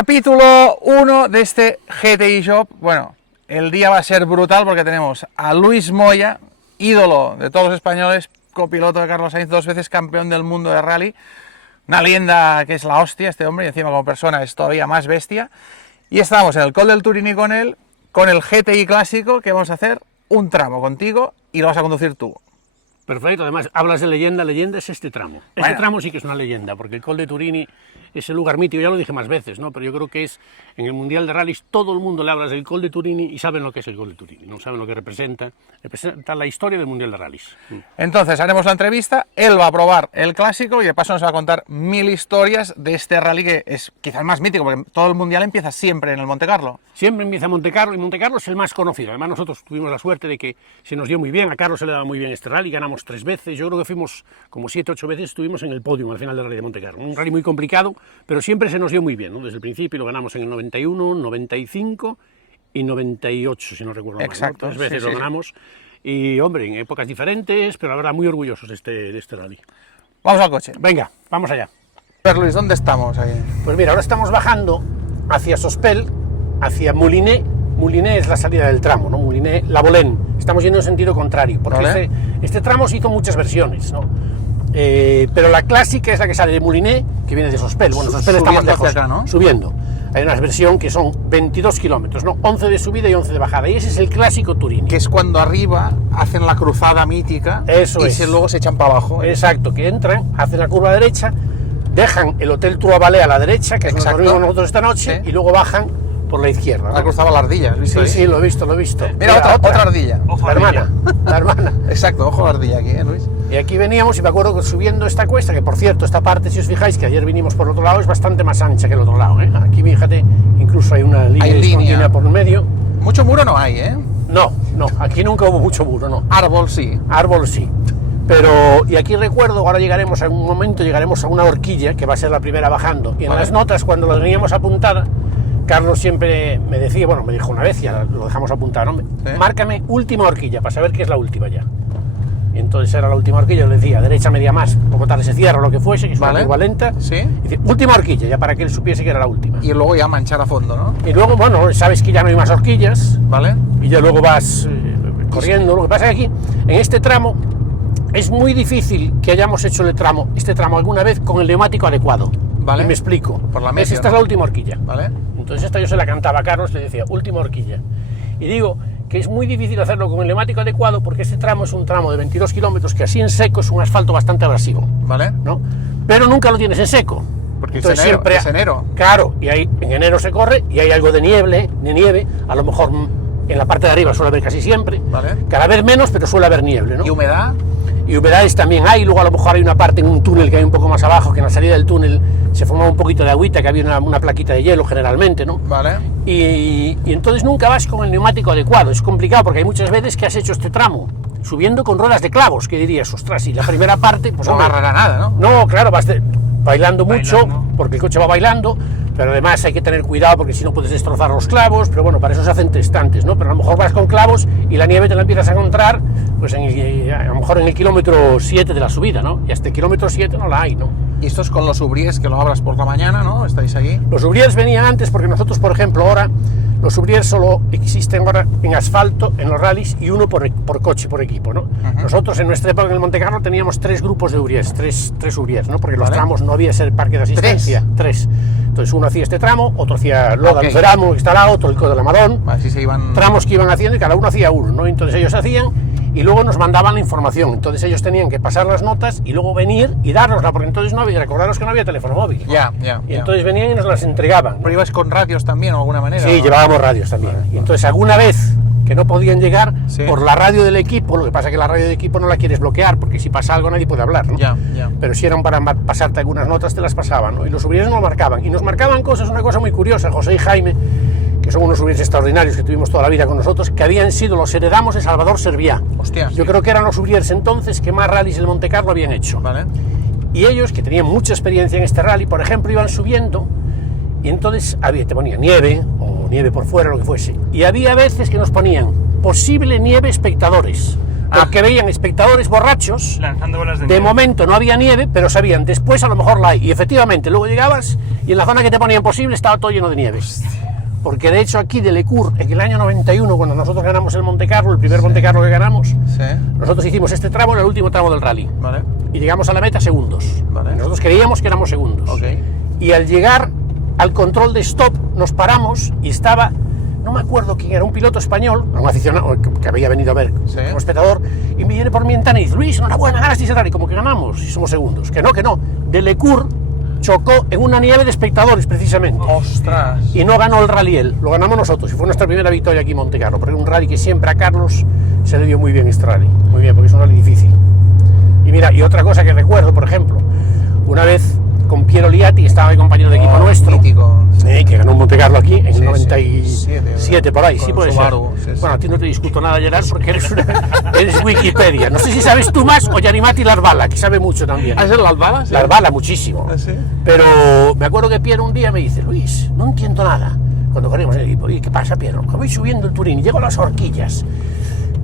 Capítulo 1 de este GTI Shop. Bueno, el día va a ser brutal porque tenemos a Luis Moya, ídolo de todos los españoles, copiloto de Carlos Sainz, 2 veces campeón del mundo de rally. Una leyenda que es la hostia este hombre, y encima como persona es todavía más bestia. Y estamos en el Col del Turini con él, con el GTI clásico, que vamos a hacer un tramo contigo y lo vas a conducir tú. Perfecto, además hablas de leyenda, leyenda es este tramo. Este Bueno. tramo sí que es una leyenda, porque el Col de Turini es el lugar mítico, ya lo dije más veces, ¿no? Pero yo creo que es, en el Mundial de Rallys, todo el mundo le hablas del Col de Turini y saben lo que es el Col de Turini, no saben lo que representa la historia del Mundial de Rallys. Entonces haremos la entrevista, él va a probar el clásico y de paso nos va a contar 1000 historias de este rally que es quizás el más mítico, porque todo el Mundial empieza siempre en el Monte Carlo. Siempre empieza Monte Carlo, y Monte Carlo es el más conocido. Además nosotros tuvimos la suerte de que se nos dio muy bien, a Carlos se le daba muy bien este rally, ganamos 3 veces, yo creo que fuimos como 7 o 8 veces, estuvimos en el podio al final del rally de Monte Carlo. Un rally muy complicado, pero siempre se nos dio muy bien, ¿no? Desde el principio lo ganamos en el 91, 95 y 98, si no recuerdo mal, ¿no? Exacto, 3 veces sí, lo sí. ganamos, y hombre, en épocas diferentes, pero la verdad muy orgullosos de este rally. Vamos al coche. Venga, vamos allá. A ver, Luis, ¿dónde estamos ahí? Pues mira, ahora estamos bajando hacia Sospel, hacia Moulinet. Moulinet es la salida del tramo, ¿no? Moulinet, La Bolén. Estamos yendo en sentido contrario, porque Vale. este tramo se hizo muchas versiones, ¿no? Pero la clásica es la que sale de Moulinet, que viene de Sospel. Bueno, Sospel está más Subiendo lejos, hacia acá, ¿no? subiendo. Hay una versión que son 22 kilómetros, ¿no? 11 de subida y 11 de bajada, y ese es el clásico Turini. Que es cuando arriba hacen la cruzada mítica. Eso y es. luego se echan para abajo. Exacto, que entran, hacen la curva derecha, dejan el Hotel Trois-Vallées a la derecha, que es donde Exacto. dormimos nosotros esta noche, Sí. y luego bajan por la izquierda, ¿no? La cruzaba la ardilla, ¿has visto Sí, ahí? sí, lo he visto. Mira, otra ardilla. La hermana, la hermana. Exacto, ojo a la ardilla aquí, Luis? Y aquí veníamos, y me acuerdo que subiendo esta cuesta, que por cierto, esta parte, si os fijáis, que ayer vinimos por el otro lado, es bastante más ancha que el otro lado, ¿eh? Aquí, fíjate, incluso hay una línea Hay discontinua línea. por el medio. Mucho muro no hay, ¿eh? No, aquí nunca hubo mucho muro, no. Árbol sí. Árbol sí. Pero, y aquí recuerdo, ahora llegaremos a un momento, llegaremos a una horquilla, que va a ser la primera bajando, y en Vale. las notas, cuando la teníamos apuntada, Carlos siempre me decía, bueno, me dijo una vez, ya lo dejamos apuntado, ¿no? Sí. Márcame última horquilla, para saber que es la última ya. Y entonces era la última horquilla, yo le decía, derecha media más, poco tarde se cierra, lo que fuese, que es una Vale. curva lenta. Sí. Y dice, última horquilla, ya para que él supiese que era la última. Y luego ya manchar a fondo, ¿no? Y luego, bueno, sabes que ya no hay más horquillas, ¿Vale? y ya luego vas corriendo. Lo que pasa es que aquí, en este tramo, es muy difícil que hayamos hecho este tramo alguna vez con el neumático adecuado. Vale. Y me explico. Por la ¿Ves? media, Esta ¿no? es la última horquilla. ¿Vale? Entonces esta yo se la cantaba a Carlos, le decía, última horquilla. Y digo que es muy difícil hacerlo con el neumático adecuado porque este tramo es un tramo de 22 kilómetros que así en seco es un asfalto bastante abrasivo, ¿Vale? ¿no? Pero nunca lo tienes en seco. Porque Entonces es enero, siempre, es enero. Claro, y ahí en enero se corre y hay algo de nieve, a lo mejor en la parte de arriba suele haber casi siempre, Vale. cada vez menos, pero suele haber nieve, ¿no? ¿Y humedad? Y humedades también hay, luego a lo mejor hay una parte en un túnel que hay un poco más abajo, que en la salida del túnel se formaba un poquito de agüita, que había una plaquita de hielo generalmente, ¿no? ¿Vale? Y entonces nunca vas con el neumático adecuado, es complicado porque hay muchas veces que has hecho este tramo subiendo con ruedas de clavos, que dirías, ostras, y la primera parte, pues No hombre, agarrará nada, ¿no? no, claro, vas bailando mucho, Bailando. porque el coche va bailando, pero además hay que tener cuidado porque si no puedes destrozar los clavos, pero bueno, para eso se hacen testantes, ¿no? Pero a lo mejor vas con clavos y la nieve te la empiezas a encontrar, pues a lo mejor en el kilómetro 7 de la subida, ¿no? Y hasta el kilómetro 7 no la hay, ¿no? Y esto es con los ubríes que lo abras por la mañana, ¿no? ¿Estáis aquí? Los Ubriers venían antes porque nosotros, por ejemplo, ahora, los Ubriers solo existen ahora en asfalto, en los rallies, y uno por coche, por equipo, ¿no? Nosotros en nuestra época en el Monte Carlo teníamos 3 grupos de Ubriers, tres Ubriers, ¿no? Porque los Vale. tramos no había ese parque de asistencia. 3. Entonces uno hacía este tramo, otro hacía Loda, Ok. Luceramo, que está al lado, otro el Cod de la Madón, Así se iban... tramos que iban haciendo y cada uno hacía uno, ¿no? Entonces ellos hacían y luego nos mandaban la información. Entonces ellos tenían que pasar las notas y luego venir y dárnosla, porque entonces no había, recordaros que no había teléfono móvil. Ya. Y entonces venían y nos las entregaban, ¿no? ¿Pero ibas con radios también, de alguna manera? Sí, ¿no? llevábamos radios también. Y entonces alguna vez que no podían llegar Sí. por la radio del equipo, lo que pasa es que la radio del equipo no la quieres bloquear, porque si pasa algo nadie puede hablar, ¿no? Ya. Pero si eran para pasarte algunas notas, te las pasaban, ¿no? Y los Ubriers nos marcaban. Y nos marcaban cosas, una cosa muy curiosa, José y Jaime, que son unos Ubriers extraordinarios que tuvimos toda la vida con nosotros, que habían sido los heredamos de Salvador Serviá. Hostia. Yo creo que eran los Ubriers entonces que más rallies del Monte Carlo habían hecho. ¿Vale? Y ellos, que tenían mucha experiencia en este rally, por ejemplo, iban subiendo y entonces te ponían nieve o nieve por fuera, lo que fuese. Y había veces que nos ponían posible nieve espectadores. porque veían espectadores borrachos, lanzando bolas de de nieve. momento no había nieve, pero sabían, después a lo mejor la hay, y efectivamente, luego llegabas Y en la zona que te ponía imposible estaba todo lleno de nieve. Porque de hecho aquí de Lecourt, en el año 91, cuando nosotros ganamos el Monte Carlo, el primer Monte Carlo que ganamos, nosotros hicimos este tramo en el último tramo del rally. Vale. Y llegamos a la meta segundos. Vale. Nosotros creíamos que éramos segundos. Okay. Y al llegar al control de stop, nos paramos y estaba, no me acuerdo quién era, un piloto español, un aficionado que había venido a ver como espectador, y me viene por mi ventana y dice: Luis, enhorabuena, ganaste ese rally, como que ganamos y somos segundos. Que no, de Lecourt chocó en una nieve de espectadores precisamente. ¡Ostras! Y no ganó el rally él, lo ganamos nosotros, y fue nuestra primera victoria aquí en Monte Carlo, porque era un rally que siempre a Carlos se le dio muy bien este rally, muy bien, porque es un rally difícil. Y mira, y otra cosa que recuerdo, por ejemplo, una vez con Piero Liatti, estaba mi compañero de equipo nuestro, que ganó un Monte Carlo aquí en el 97, por ahí, sí puede ser. Bueno, a ti no te discuto nada, Gerard, porque eres Wikipedia. No sé si sabes tú más o Yanimati Larvala, que sabe mucho también. ¿Has el Larvala? Sí. Larvala, muchísimo. ¿Sí? Pero me acuerdo que Piero un día me dice: Luis, no entiendo nada. Cuando corrimos en el equipo, ¿y qué pasa, Piero? Que voy subiendo el Turín y llego a las horquillas.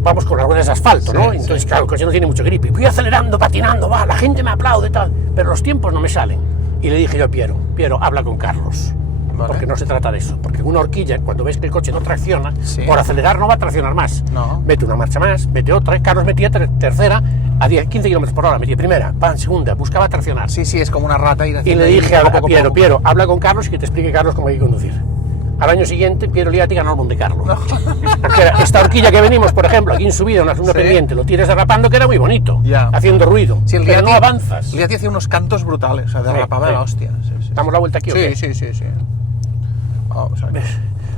Vamos con las ruedas de asfalto, ¿no? Entonces, claro, el coche no tiene mucho grip. Y voy acelerando, patinando, va, la gente me aplaude, tal. Pero los tiempos no me salen. Y le dije yo a Piero, habla con Carlos. Vale. Porque no se trata de eso. Porque en una horquilla, cuando ves que el coche no tracciona, por acelerar no va a traccionar más. No. Mete una marcha más, mete otra. Carlos metía tercera a 15 km por hora. Metía primera, pan, segunda, buscaba traccionar. Sí, es como una rata. Y le dije a Piero, habla con Carlos y que te explique Carlos cómo hay que conducir. Al año siguiente, Piero Liatti ganó el Monte Carlo. No. Porque esta horquilla que venimos, por ejemplo, aquí en subida, una segunda pendiente, lo tienes derrapando, que era muy bonito, haciendo ruido. Sí, pero no avanzas. Liatti hacía unos cantos brutales, o sea, derrapaba de la hostia. ¿Damos la vuelta aquí o qué? Sí.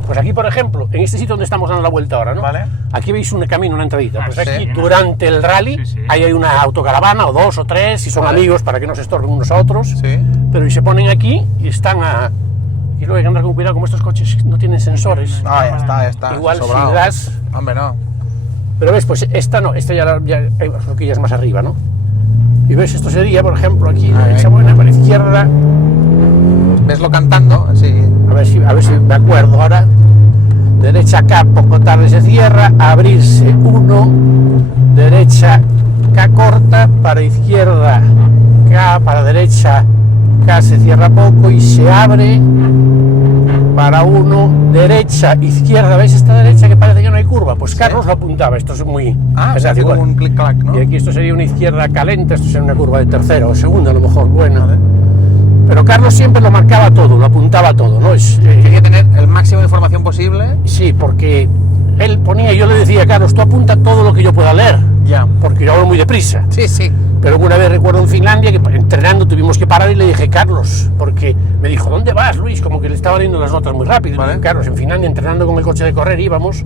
Pues aquí, por ejemplo, en este sitio donde estamos dando la vuelta ahora, ¿no? Vale. Aquí veis un camino, una entradita. Pues aquí, durante el rally, ahí hay una autocaravana, o dos o tres, si son amigos, para que no se estorben unos a otros. Sí. Pero y se ponen aquí y están a... Y luego hay que andar con cuidado, como estos coches no tienen sensores. Ya está. Igual sobrado. si das... Hombre, no. Pero ves, pues esta no, esta ya hay unas horquillas más arriba, ¿no? Y ves, esto sería, por ejemplo, aquí, derecha buena, para la izquierda. Veslo cantando, sí. A ver si me acuerdo ahora. Derecha K, poco tarde se cierra, abrirse 1, derecha K corta, para izquierda K, para derecha K se cierra poco y se abre para 1, derecha, izquierda. ¿Veis esta derecha que parece que no hay curva? Pues Carlos lo apuntaba, esto es muy... como un clic-clac, ¿no? Y aquí esto sería una izquierda calenta, esto sería una curva de tercera o segunda, a lo mejor, buena. Pero Carlos siempre lo marcaba todo, lo apuntaba todo, ¿no? Quería tener el máximo de información posible. Sí, porque él ponía, yo le decía: Carlos, tú apunta todo lo que yo pueda leer. Ya. Porque yo hablo muy deprisa. Sí. Pero una vez recuerdo en Finlandia que entrenando tuvimos que parar y le dije: Carlos, porque me dijo: ¿dónde vas, Luis? Como que le estaba leyendo las notas muy rápido. Vale. Carlos, en Finlandia entrenando con el coche de correr íbamos,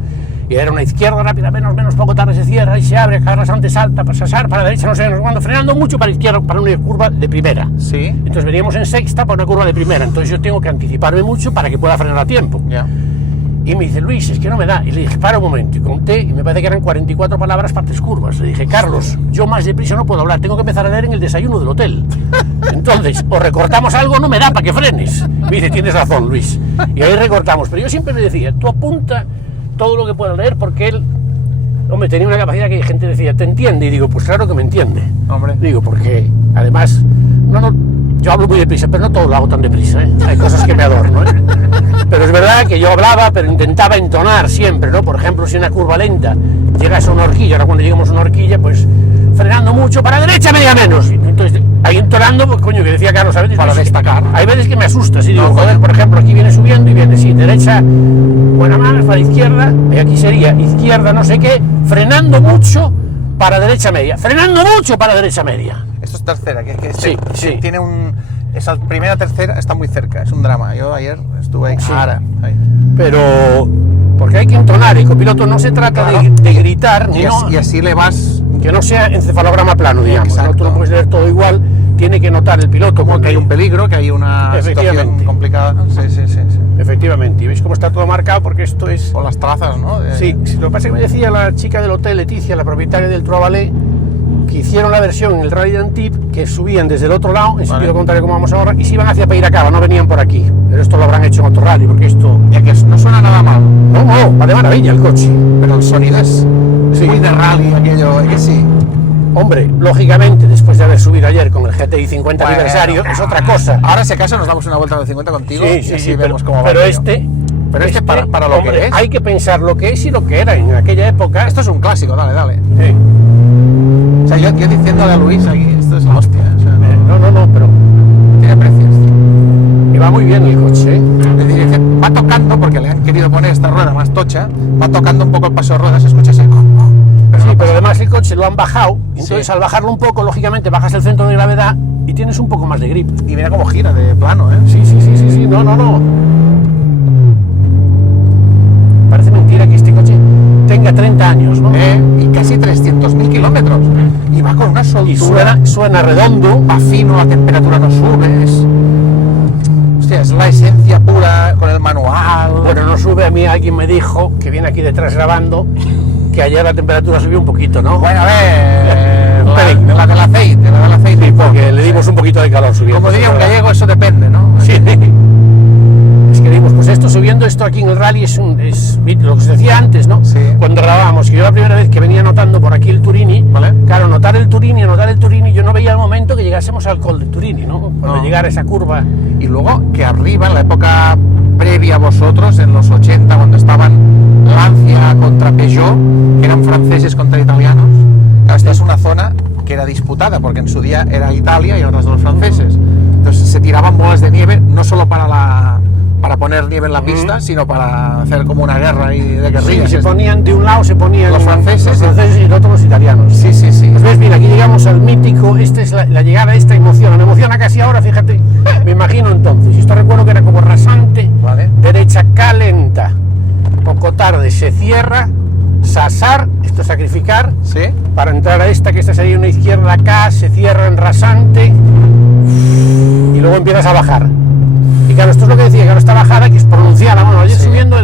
y era una izquierda rápida, menos, poco tarde se cierra y se abre, Carlos antes salta, para pasar, para la derecha, no sé cuándo, frenando mucho para izquierda, para una curva de primera. Sí. Entonces veníamos en sexta para una curva de primera, entonces yo tengo que anticiparme mucho para que pueda frenar a tiempo. Ya. Y me dice: Luis, es que no me da. Y le dije: para un momento. Y conté, y me parece que eran 44 palabras para 3 curvas. Le dije: Carlos, yo más deprisa no puedo hablar, tengo que empezar a leer en el desayuno del hotel. Entonces, o recortamos algo, no me da para que frenes. Me dice: tienes razón, Luis. Y ahí recortamos. Pero yo siempre le decía: tú apunta todo lo que pueda leer, porque él, hombre, tenía una capacidad que gente decía: ¿te entiende? Y digo: pues claro que me entiende. Hombre. Digo, porque además, yo hablo muy deprisa, pero no todo lo hago tan deprisa, ¿eh? Hay cosas que me adorno, ¿eh? Pero es verdad que yo hablaba, pero intentaba entonar siempre, ¿no? Por ejemplo, si una curva lenta llegas a una horquilla, ahora cuando llegamos a una horquilla, pues frenando mucho, para derecha media menos. Entonces, ahí entonando, pues coño, que decía Carlos, a veces para destacar. Hay veces que me asusta, si digo, joder, por ejemplo, aquí viene subiendo y viene, sí, derecha, buena mano, para izquierda, y aquí sería izquierda, no sé qué, frenando mucho para derecha media, frenando mucho para derecha media. Esto es tercera, que sí. Tiene esa primera tercera está muy cerca, es un drama. Yo ayer estuve ahí. Pero porque hay que entonar, el copiloto no se trata de gritar, y así le vas, que no sea encefalograma plano, digamos, ¿no? Tú no puedes leer todo igual, tiene que notar el piloto como que hay un peligro, que hay una situación complicada. Sí. Efectivamente, y veis cómo está todo marcado, porque esto es... Con las trazas, ¿no? Sí, lo que pasa es que me decía la chica del hotel, Leticia, la propietaria del Trois Vallées, que hicieron la versión en el Rally de Antibes, que subían desde el otro lado, en sentido contrario como vamos ahora, y se iban hacia Peiracaba, no venían por aquí. Pero esto lo habrán hecho en otro rally, porque esto... Ya que no suena nada mal. No, va de maravilla el coche. Pero el sonido es muy de rally, aquello, que sí. Hombre, lógicamente, después de haber subido ayer con el GTI 50 Bueno, aniversario, es otra cosa. Ahora, si acaso, nos damos una vuelta a los 50 contigo y así vemos cómo va. pero aquello. este... Pero este para lo hombre, que es. hay que pensar lo que es y lo que era en aquella época. Esto es un clásico, dale. Sí. O sea, yo diciéndole a Luis aquí, esto es la hostia. O sea, No, pero tiene precios. y va muy bien el coche, ¿eh? Es decir, dice, va tocando, porque le han querido poner esta rueda más tocha, va tocando un poco el paso de ruedas, se escucha ese... Pero Sí, no pero pasa además el coche lo han bajado, entonces Sí. al bajarlo un poco, lógicamente bajas el centro de gravedad y tienes un poco más de grip. nada. Y mira cómo gira de plano, ¿eh? Sí, no. Parece mentira que este coche tenga 30 años, ¿no? Y casi 300.000 kilómetros. Y va con una soltura. Y suena redondo. Va fino, la temperatura no sube. Hostia, es la esencia pura con el manual. Bueno, no sube. A mí alguien me dijo, que viene aquí detrás grabando, que ayer la temperatura subió un poquito, ¿no? Bueno, a ver. Un pelín. La del aceite. Sí, porque le dimos un poquito de calor subiendo. Como diría un gallego, eso depende, ¿no? Sí. Es que dimos, pues esto subiendo esto aquí en el rally es lo que os decía antes, ¿no? Sí. Cuando grabábamos, que yo la primera vez que venía notando por aquí el Turini, Vale. claro, notar el Turini, yo no veía el momento que llegásemos al Col del Turini, ¿no? Cuando No. llegara esa curva. Y luego que arriba, en la época previa a vosotros, en los 80, cuando estaban Lancia contra Peugeot, que eran franceses contra italianos, claro, esta es una zona que era disputada, porque en su día era Italia y ahora son los franceses. Entonces se tiraban bolas de nieve, no solo para poner nieve en la pista, sino para hacer como una guerra ahí de Sí, guerrillas. se ponían de un lado, se ponían Los franceses y de otro los italianos. Sí. Pues ves, mira, aquí llegamos al mítico, esta es la llegada, esta emociona, me emociona casi ahora, fíjate, me imagino entonces, esto recuerdo que era como rasante, Vale. derecha calenta, poco tarde se cierra, sasar, esto es sacrificar, ¿Sí? para entrar a esta, que esta sería una izquierda acá, se cierra en rasante, y luego empiezas a bajar. Y claro, esto es lo que decía, claro, esta bajada que es pronunciada, bueno, ayer Sí. subiendo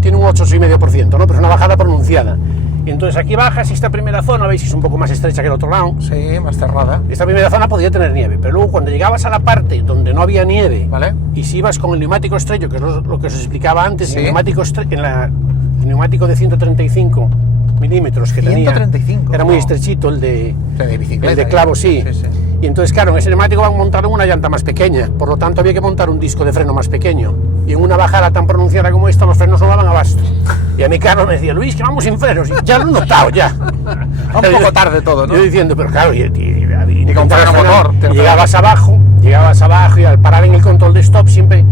tiene un 8,5%, ¿no? Pero es una bajada pronunciada. Y entonces aquí bajas y esta primera zona, veis, es un poco más estrecha que el otro lado. Sí, más cerrada. Esta primera zona podía tener nieve, pero luego cuando llegabas a la parte donde no había nieve, Vale. y si ibas con el neumático estrello, que es lo que os explicaba antes, Sí. el neumático de 135 milímetros que 135, tenía, era muy wow. estrechito el de bicicleta. el de clavo, sí. Sí. Y entonces, claro, en ese neumático van montado una llanta más pequeña, por lo tanto había que montar un disco de freno más pequeño. Y en una bajada tan pronunciada como esta, los frenos no daban abasto. Y a mi Carlos me decía, Luis, que vamos sin frenos. Y ya lo he notado, ya. Un poco tarde todo, ¿no? Yo diciendo, pero claro, y con freno motor. y llegabas abajo y al parar en el control de stop siempre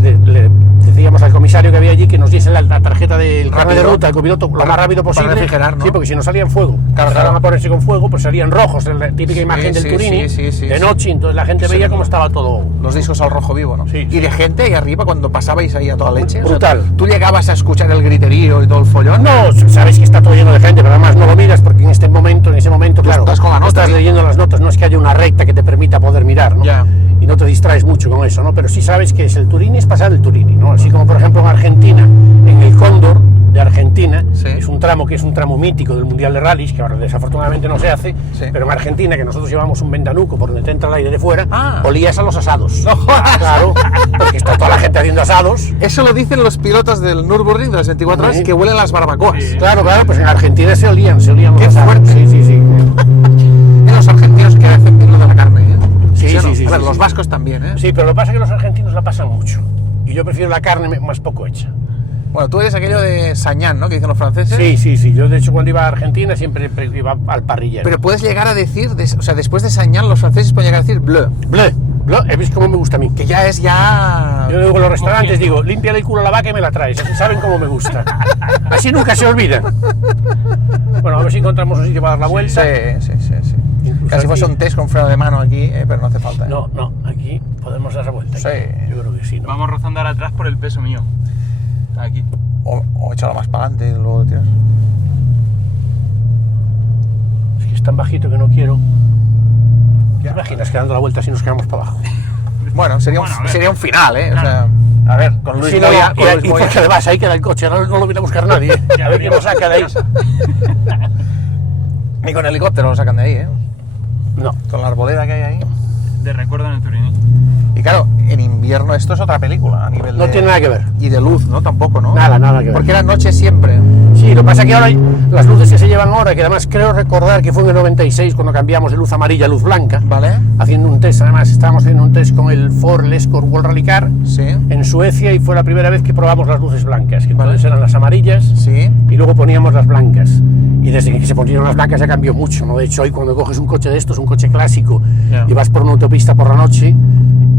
le decíamos al comisario que había allí que nos diese la tarjeta del carnet de Rápido. ruta, el copiloto, lo Para- más rápido para posible. refrigerar, ¿no? Sí, porque si no salían fuego. Claro, Empezaron claro. a ponerse con fuego, pues salían rojos, la típica imagen del sí, Turini, sí, de noche, entonces la gente Sí, veía sí. cómo estaba todo. Los discos al rojo vivo, ¿no? Sí, Y de gente ahí arriba cuando pasabais ahí a toda leche. Brutal. ¿Tú llegabas a escuchar el griterío y todo el follón? No, sabes que está todo lleno de gente, pero además no lo miras porque en ese momento, claro, estás con la nota, estás ¿eh? leyendo las notas, no es que haya una recta que te permita poder mirar, ¿no? Ya. Y no te distraes mucho con eso, ¿no? Pero sí sabes que es el Turini, es pasar el Turini, ¿no? Así como por ejemplo en Argentina, en el Cóndor de Argentina, Sí. es un tramo que es un tramo mítico del Mundial de Rallys, que ahora desafortunadamente no se hace, Sí. pero en Argentina, que nosotros llevamos un ventanuco por donde te entra el aire de fuera, Ah. olías a los asados. No jodas. Claro, porque está toda la gente haciendo asados. Eso lo dicen los pilotos del Nürburgring de las 24 horas Sí. que huelen las barbacoas. Claro, pues en Argentina se olían los Qué asados. fuerte. Sí. En los argentinos que hacen bien lo de la carne, ¿eh? Sí, o no? sí, A ver, sí, los sí. vascos también, ¿eh? Sí, pero lo que pasa es que los argentinos la pasan mucho. Y yo prefiero la carne más poco hecha. Bueno, tú eres aquello de Sañán, ¿no? Que dicen los franceses. Sí. Yo, de hecho, cuando iba a Argentina siempre iba al parrillero. Pero puedes llegar a decir, o sea, después de Sañán, los franceses pueden llegar a decir bleu. Bleu, ¿ves cómo me gusta a mí? Que ya es ya... Yo digo en los restaurantes, digo, límpiale el culo a la vaca y me la traes. Así saben cómo me gusta. Así nunca se olvidan. Bueno, a ver si encontramos un sitio para dar la vuelta. Sí. Incluso Casi fuese aquí- un test con freno de mano aquí, pero no hace falta. ¿eh? No, aquí podemos dar la vuelta. Sí. Yo creo que sí, ¿no? Vamos rozando ahora atrás por el peso mío. Aquí. O échalo más para adelante y luego tiras. Es que es tan bajito que no quiero. ¿Te imaginas que dando la vuelta si nos quedamos para abajo? Bueno, sería, Bueno, a un, ver. sería un final, ¿eh? O Claro. sea, a ver, con Luis Sí, no, Moya... y- con Luis y Moya- porque además ahí queda el coche, no lo viene a buscar nadie. A ver quién lo saca de ahí. Ni con helicóptero lo sacan de ahí, ¿eh? No. Con la arboleda que hay ahí. De recuerdo en el Turini. Y claro, en invierno esto es otra película a nivel No tiene nada que ver. Y de luz, ¿no? Tampoco, ¿no? Nada que ver. Porque era noche siempre. Sí, lo que pasa es que ahora las luces que se llevan ahora, que además creo recordar que fue en el 96 cuando cambiamos de luz amarilla a luz blanca, ¿Vale? haciendo un test, además estábamos haciendo un test con el Ford Escort World Rally Car Sí. en Suecia y fue la primera vez que probamos las luces blancas, que Vale. entonces eran las amarillas Sí. y luego poníamos las blancas. Y desde que se pusieron las blancas ya cambió mucho, ¿no? De hecho, hoy cuando coges un coche de estos, un coche clásico, Ya. y vas por una autopista por la noche,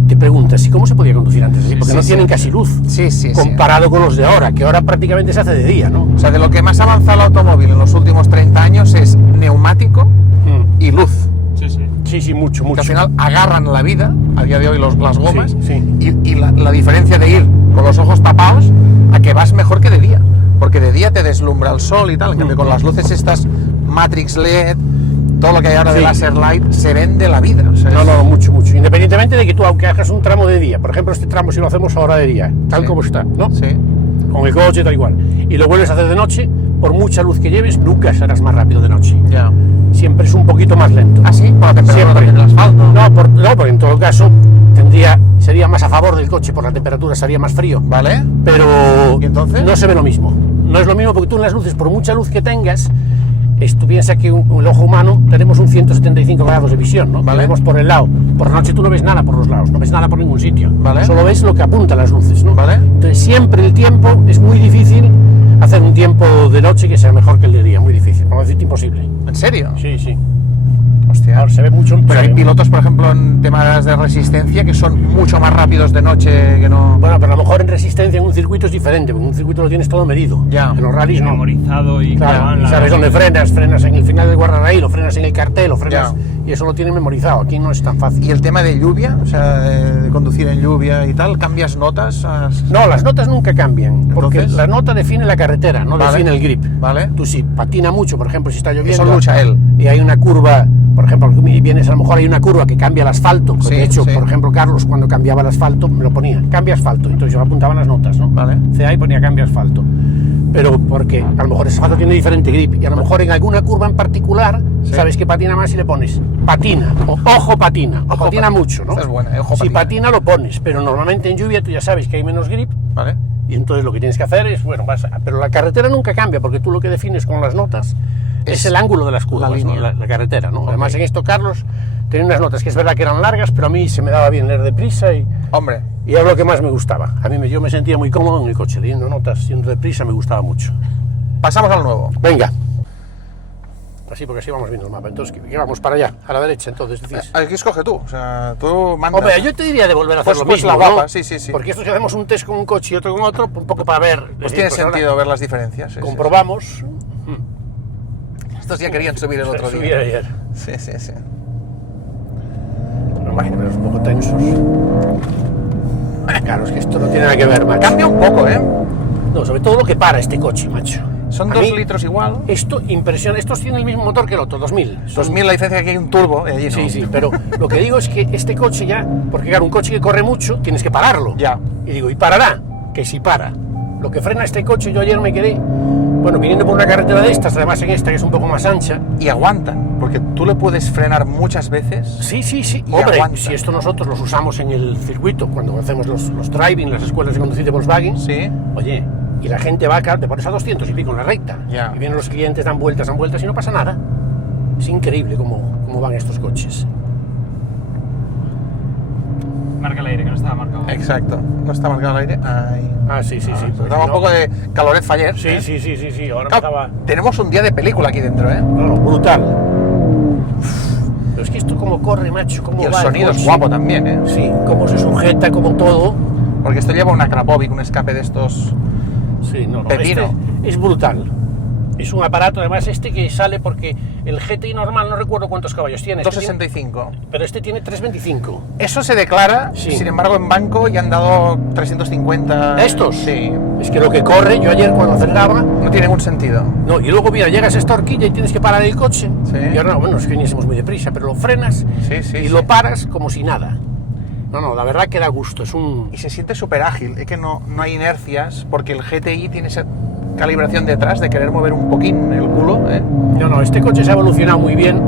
te preguntas, ¿y cómo se podía conducir antes así? Porque Sí, no sí. tienen casi luz, Sí, sí, sí. comparado con los de ahora, que ahora prácticamente se hace de día, ¿no? O sea, de lo que más ha avanzado el automóvil en los últimos 30 años es neumático y luz. Sí, sí. Sí, sí, mucho, Que mucho. al final agarran la vida, a día de hoy las gomas, Sí, sí. y la diferencia de ir con los ojos tapados a que vas mejor que de día. Porque de día te deslumbra el sol y tal, en cambio con las luces estas Matrix LED, todo lo que hay ahora de Sí. laser light, se vende la vida. O sea, No, es- no, mucho, mucho. Independientemente de que tú, aunque hagas un tramo de día, por ejemplo, este tramo si lo hacemos ahora de día, tal Sí. como está, ¿no? Sí. Con el coche, tal igual, y lo vuelves a hacer de noche, por mucha luz que lleves, nunca serás más rápido de noche. Ya. Siempre es un poquito más lento. Ah, sí, por la temperatura Siempre. también del asfalto. No, porque en todo caso sería más a favor del coche, por la temperatura estaría más frío. ¿Vale? Pero ¿Y entonces? no se ve lo mismo. No es lo mismo porque tú en las luces, por mucha luz que tengas, tú piensas que el ojo humano tenemos un 175 grados de visión, ¿no? Vale. Que vemos por el lado. Por la noche tú no ves nada por los lados, no ves nada por ningún sitio. Vale. Solo ves lo que apuntan las luces, ¿no? Vale. Entonces siempre el tiempo es muy difícil hacer un tiempo de noche que sea mejor que el de día, muy difícil, por no decirte imposible. ¿En serio? Sí, sí. Hostia. Ahora se ve mucho. Pero se hay ve- pilotos, por ejemplo, en temas de resistencia que son mucho más rápidos de noche que no... Bueno, pero a lo mejor en resistencia en un circuito es diferente, porque en un circuito lo tienes todo medido. Ya. En los rallies no. Memorizado y Claro, la- sabes dónde frenas en el final del guardarraíl, o frenas en el cartel, o frenas... Ya. Y eso lo tienen memorizado, aquí no es tan fácil. Y el tema de lluvia, o sea, de conducir en lluvia y tal, ¿cambias notas? No, las notas nunca cambian, porque Entonces- la nota define la carretera, no Vale. define el grip. ¿Vale? Tú si patina mucho, por ejemplo, si está lloviendo... Eso lucha él. Y hay una curva, por ejemplo, vienes a lo mejor hay una curva que cambia el asfalto, Sí, de hecho, sí. por ejemplo, Carlos cuando cambiaba el asfalto me lo ponía, cambia asfalto, entonces yo apuntaba las notas, ¿no? Vale. CA y ponía cambia asfalto. Pero porque a lo mejor ese asfalto tiene diferente grip y a lo mejor en alguna curva en particular Sí. sabes que patina más y le pones patina o ojo patina, o Ojo patina patina. mucho, ¿no? Esa es buena, ojo Si patina. patina lo pones, pero normalmente en lluvia tú ya sabes que hay menos grip ¿Vale? y entonces lo que tienes que hacer es, bueno, pero la carretera nunca cambia porque tú lo que defines con las notas es el ángulo de las curvas, la ¿no? línea. La carretera, ¿no? Ok. Además en esto Carlos tenía unas notas que es verdad que eran largas, pero a mí se me daba bien leer deprisa y Hombre, era lo que más me gustaba. Yo me sentía muy cómodo en el coche, leyendo notas, yendo deprisa me gustaba mucho. pasamos al nuevo. Venga. Así, porque así vamos viendo el mapa. Entonces, ¿qué vamos para allá? A la derecha, entonces, decís. Aquí escoge tú, o sea, tú mandas. Hombre, yo te diría de volver a hacer Pues- lo pues mismo, la ¿no? guapa, sí, sí, sí. Porque esto si hacemos un test con un coche y otro con otro, un poco para ver... Pues tiene ahora sentido ver las diferencias. Sí, comprobamos. sí. Estos ya querían subir el otro Subí día. ayer. Sí, sí, sí. No, imagino, pero es un poco tensos. Claro, es que esto no tiene nada que ver, macho. Cambia un poco, ¿eh? No, sobre todo lo que para este coche, macho. Son A 2 mí, litros igual. Esto impresiona. Estos tienen el mismo motor que el otro, 2000. Son- 2000 la diferencia que hay un turbo y allí no. Sí, sí, pero lo que digo es que este coche ya, porque claro, un coche que corre mucho, tienes que pararlo. Ya. Y digo, ¿y parará? Que si para. Lo que frena este coche, yo ayer me quedé, bueno, viniendo por una carretera de estas, además en esta que es un poco más ancha. Y aguantan, porque tú le puedes frenar muchas veces. Sí, sí, sí. Y Hombre, aguanta. si esto nosotros los usamos en el circuito, cuando hacemos los driving, las escuelas de conducir de Volkswagen, Sí. oye, y la gente va acá, te pones a 200 y pico en la recta. Ya. Y vienen los clientes, dan vueltas y no pasa nada. Es increíble cómo van estos coches. Marca el aire, que no estaba marcado. Exacto. No está marcado el aire. Ay. Ah, sí, sí, sí. Nos daba un poco de caloret ayer. Sí, sí, sí, sí, sí. Ahora Claro, estaba... tenemos un día de película aquí dentro, ¿eh? No, no, brutal. Pero es que esto como corre, macho, cómo Y el va sonido es coche. guapo también, ¿eh? Sí, cómo se sujeta, como todo. Porque esto lleva una Krapovic, un escape de estos. Sí, no, no, Pepino. este es brutal. Es un aparato, además este que sale porque el GTI normal, no recuerdo cuántos caballos tiene. Este 265. tiene- pero este tiene 325. Eso se declara, Sí. sin embargo, en banco ya han dado 350. ¿Estos? Sí. Es que lo que corre, yo ayer cuando aceleraba, No tiene ningún sentido. no, y luego mira, llegas a esta horquilla y tienes que parar el coche. Sí. Y ahora, bueno, es que viniésemos muy deprisa, pero lo frenas Sí, sí, y sí. lo paras como si nada. No, no, la verdad que da gusto, es un... Y se siente súper ágil. Es que no hay inercias, porque el GTI tiene esa calibración detrás de querer mover un poquín el culo, ¿eh? No, no, este coche se ha evolucionado muy bien.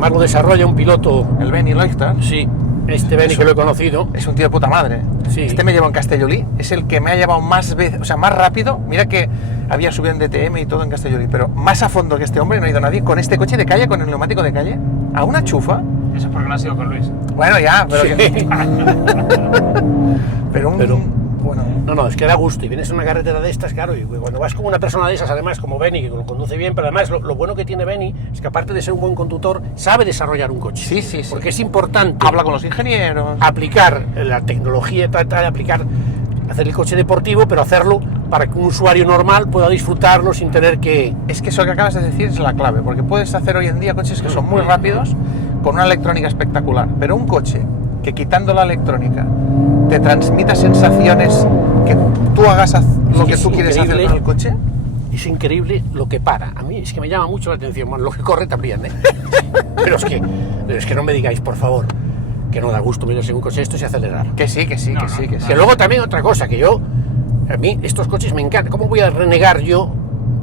Más lo desarrolla un piloto, El Benny Leuchter. sí, Este Beni que lo he conocido. Es un tío de puta madre. Sí. Este me llevó en Castellolí, es el que me ha llevado más veces, o sea, más rápido. Mira que había subido en DTM y todo en Castellolí, pero más a fondo que este hombre no ha ido nadie con este coche de calle, con el neumático de calle, a una chufa. Eso es porque no has ido con Luis. Bueno, ya, pero, Sí. pero bueno. No, es que da gusto. Y vienes a una carretera de estas, claro, y cuando vas con una persona de esas, además, como Beni, que lo conduce bien, pero además lo bueno que tiene Beni es que aparte de ser un buen conductor, sabe desarrollar un coche. Sí, sí, sí. Porque es importante Habla con los ingenieros. aplicar la tecnología, tratar de aplicar, hacer el coche deportivo, pero hacerlo para que un usuario normal pueda disfrutarlo sin tener que... Es que eso que acabas de decir es la clave, porque puedes hacer hoy en día coches que son muy rápidos, con una electrónica espectacular, pero un coche que quitando la electrónica te transmita sensaciones, que tú hagas lo que es tú quieres hacer increíble. con el coche. Es increíble lo que para. A mí es que me llama mucho la atención. Bueno, lo que corre también, ¿eh? pero es que no me digáis, por favor, que no da gusto meterse en un coche esto y acelerar. Que sí, que sí, No, que no, sí, que sí. Que luego también otra cosa, que a mí estos coches me encantan. ¿Cómo voy a renegar yo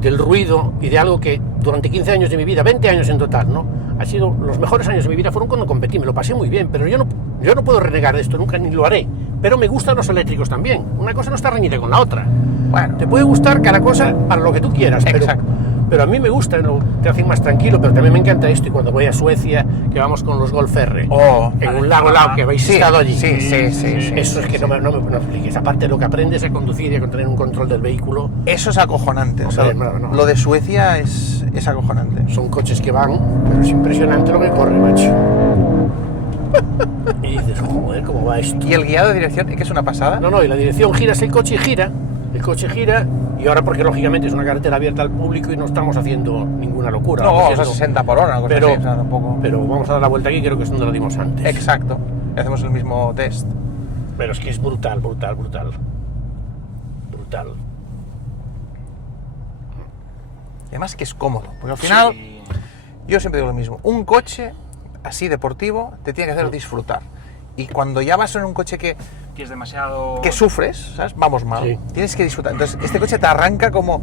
del ruido y de algo que durante 15 años de mi vida, 20 años en total, ¿no? Ha sido los mejores años de mi vida, fueron cuando competí, me lo pasé muy bien, pero yo no puedo renegar de esto, nunca ni lo haré. Pero me gustan los eléctricos también. Una cosa no está reñida con la otra. Bueno, Te puede gustar cada cosa para lo que tú quieras, Exacto. pero a mí me gusta, ¿no? Te hacen más tranquilo, pero también me encanta esto. Y cuando voy a Suecia, que vamos con los Golf R, en un lago que habéis sí, estado allí. sí, sí, sí, sí. Eso es que no me expliques. Aparte de lo que aprendes a conducir y a tener un control del vehículo, eso es acojonante. O sea, Hombre, no. Lo de Suecia es acojonante. son coches que van, pero es impresionante lo que corre, macho. Y dices, joder, ¿cómo va esto? ¿Y el guiado de dirección, que es una pasada? No, y la dirección giras el coche y ahora porque lógicamente es una carretera abierta al público y no estamos haciendo ninguna locura. No, Vamos vamos a haciendo- 60 por hora, una cosa pero, así, o sea, tampoco... pero vamos a dar la vuelta aquí, creo que es donde lo dimos antes. Exacto, y hacemos el mismo test. Pero es que es brutal. Y además que es cómodo, porque al final, Sí. yo siempre digo lo mismo, un coche así deportivo te tiene que hacer disfrutar. Y cuando ya vas en un coche que es demasiado... sufres, ¿sabes? Vamos mal, Sí. tienes que disfrutar. Entonces, este coche te arranca como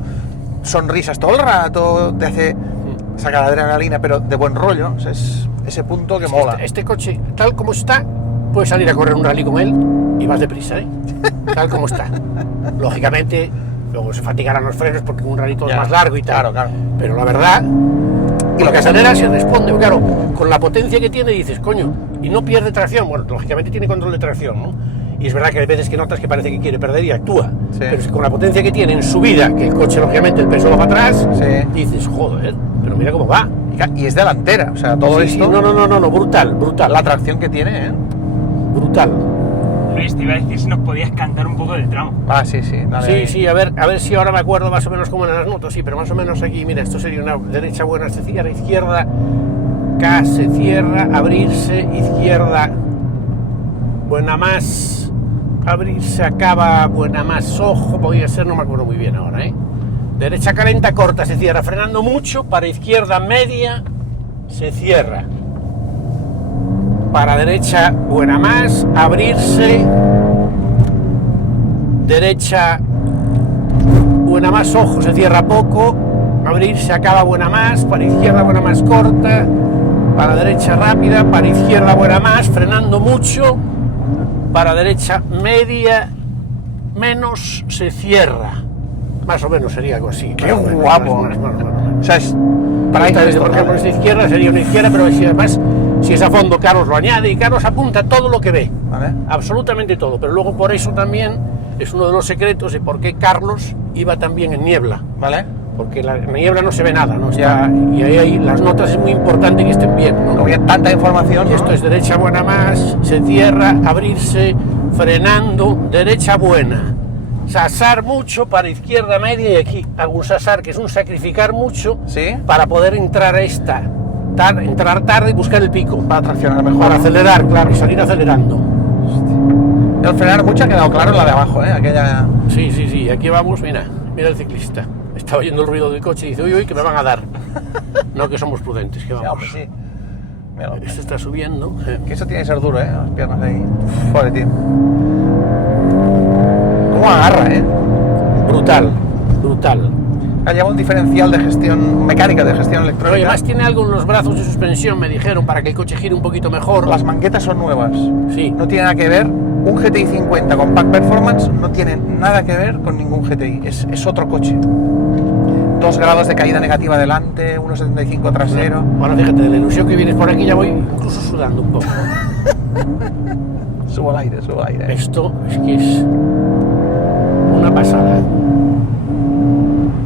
sonrisas todo el rato, te hace sacar adrenalina, pero de buen rollo, o sea, es ese punto que Es que mola. este coche, tal como está, puedes salir a correr un rally con él y vas deprisa, ¿eh? Tal como está. Lógicamente, luego se fatigarán los frenos porque un rally todo es Ya, más largo y tal. claro. Pero la verdad, y lo que acelera se responde. Claro, con la potencia que tiene dices, coño, y no pierde tracción. Bueno, lógicamente tiene control de tracción, ¿no? Y es verdad que hay veces que notas que parece que quiere perder y actúa. Sí. Pero es que con la potencia que tiene en subida, que el coche, lógicamente, el peso va para atrás, Sí. dices, joder, pero mira cómo va. Y es delantera, o sea, todo Sí, sí, esto, no, brutal. la tracción que tiene, ¿eh? Brutal. Luis, te iba a decir si nos podías cantar un poco del tramo. Ah, sí, dale. Sí, a ver si ahora me acuerdo más o menos cómo eran las notas, sí, pero más o menos aquí, mira, esto sería una derecha buena, se cierra, izquierda, K se cierra, abrirse, izquierda, buena más, abrirse, acaba, buena más, ojo, podría ser, no me acuerdo muy bien ahora, ¿eh? Derecha calenta, corta, se cierra, frenando mucho, para izquierda media, se cierra. Para derecha, buena más, abrirse, derecha, buena más, ojo, se cierra poco, abrirse, acaba, buena más, para izquierda, buena más, corta, para derecha, rápida, para izquierda, buena más, frenando mucho, para derecha, media, menos, se cierra. Más o menos sería algo así. ¡Qué guapo! Más. O sea, es Para para esta, por ejemplo, esta izquierda sería una izquierda, pero si además, si es a fondo, Carlos lo añade y Carlos apunta todo lo que ve, ¿Vale? absolutamente todo. Pero luego por eso también es uno de los secretos de por qué Carlos iba también en niebla, ¿Vale? porque la niebla no se ve nada, ¿no? Ya. Y ahí las notas es muy importante que estén bien, ¿no? Como había tanta información, Y ¿no? esto es derecha buena más, se cierra, abrirse, frenando, derecha buena. Sasar mucho para izquierda media y aquí hago un sasar que es un sacrificar mucho ¿Sí? para poder entrar a esta, entrar tarde y buscar el pico, Para traccionar mejor. para acelerar, claro, y salir acelerando. El frenar mucho ha quedado claro en la de abajo, ¿eh? Aquella... Sí, aquí vamos, mira el ciclista. Está oyendo el ruido del coche y dice, uy, que me van a dar. No, que somos prudentes, que Sí, vamos. hombre, sí. Mira, Este está subiendo. que eso tiene que ser duro, ¿eh? Las piernas ahí. Joder, tío. ¿Cómo agarra, eh? Brutal. lleva un diferencial de gestión mecánica, de gestión Pero electrónica. además tiene algo en los brazos de suspensión, me dijeron, para que el coche gire un poquito mejor. Las manguetas son nuevas. Sí. No tiene nada que ver. Un GTI 50 con Pack Performance no tiene nada que ver con ningún GTI. Es otro coche. 2 grados de caída negativa delante, 1,75 trasero. Bueno, fíjate, de la ilusión que vienes por aquí ya voy incluso sudando un poco. Subo al aire, subo al aire. Esto es que es una pasada.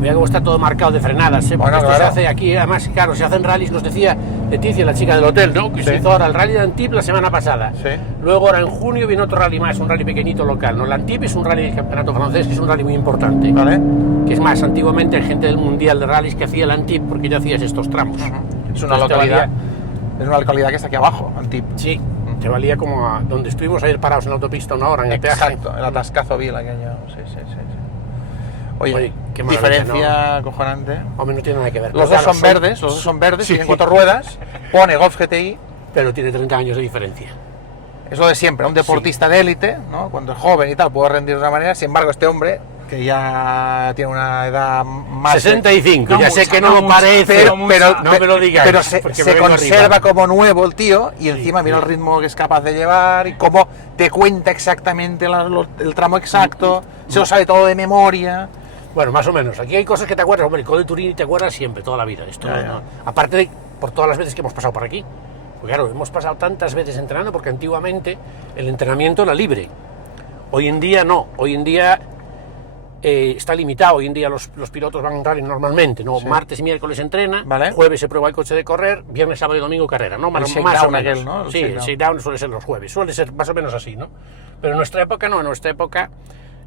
Mira cómo está todo marcado de frenadas, ¿eh? Porque Bueno, esto claro. se hace aquí, además, claro, se hacen rallies, nos decía Leticia, la chica del hotel, ¿no? Que se Sí. hizo ahora el rally de Antibes la semana pasada. Sí. Luego ahora en junio viene otro rally más, un rally pequeñito local, ¿no? El Antibes es un rally del campeonato francés, que es un rally muy importante. ¿Vale? Que es más, antiguamente hay gente del mundial de rallies que hacía el Antibes porque ya hacías estos tramos. Es una Entonces te localidad. valía- Es una localidad que está aquí abajo, Antip. Sí, te valía como a donde estuvimos ayer parados en la autopista una hora en el peaje. Exacto, el atascazo vil aquello. Sí, sí, sí. Oye, Oye, qué maravilla, diferencia acojonante. Hombre, no tiene nada que ver. Los Pero dos claro, son verdes, los dos son verdes, Sí. tienen 4 ruedas, pone Golf GTI, Pero tiene 30 años de diferencia. es lo de siempre, un deportista de élite, ¿no? Cuando es joven y tal puede rendir de una manera, sin embargo este hombre, que ya tiene una edad más... 65, No ya sé mucha, que no, no lo mucha, parece, pero, pero, no me lo digas, pero se porque me vengo conserva arriba. como nuevo el tío y encima mira sí. el ritmo que es capaz de llevar y cómo te cuenta exactamente el tramo exacto, se lo sabe todo de memoria. Bueno, más o menos. Aquí hay cosas que te acuerdas, hombre, el Code Turini te acuerdas siempre, toda la vida. Esto, Ya, ya. ¿no? Aparte de por todas las veces que hemos pasado por aquí. Porque claro, hemos pasado tantas veces entrenando porque antiguamente el entrenamiento era libre. Hoy en día no, hoy en día está limitado. Hoy en día los pilotos van en rally normalmente, ¿no? Sí. Martes y miércoles entrena, Vale. jueves se prueba el coche de correr, viernes, sábado y domingo carrera, ¿no? Más o shakedown menos. aquel, ¿no? El Sí, el shakedown. shakedown suele ser los jueves, suele ser más o menos así, ¿no? Pero en nuestra época no, en nuestra época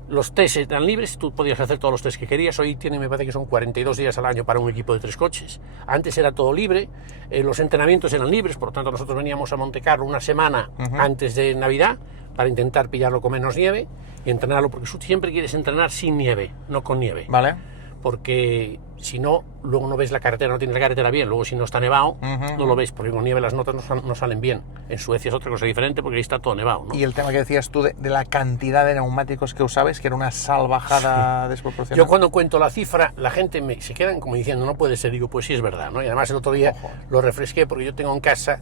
los test eran libres, tú podías hacer todos los test que querías. Hoy tiene, me parece que son 42 días al año para un equipo de 3 coches. Antes era todo libre, los entrenamientos eran libres, por lo tanto nosotros veníamos a Montecarlo una semana antes de Navidad para intentar pillarlo con menos nieve y entrenarlo, porque tú siempre quieres entrenar sin nieve, no con nieve. ¿Vale? Porque si no, luego no ves la carretera, no tienes la carretera bien, luego si no está nevado, no lo ves, porque con nieve las notas no salen bien. En Suecia es otra cosa diferente porque ahí está todo nevado, ¿no? Y el tema que decías tú de la cantidad de neumáticos que usabais, que era una salvajada desproporcionada. Yo cuando cuento la cifra, la gente se quedan como diciendo, no puede ser, digo, pues sí es verdad, ¿no? Y además el otro día Ojo. lo refresqué porque yo tengo en casa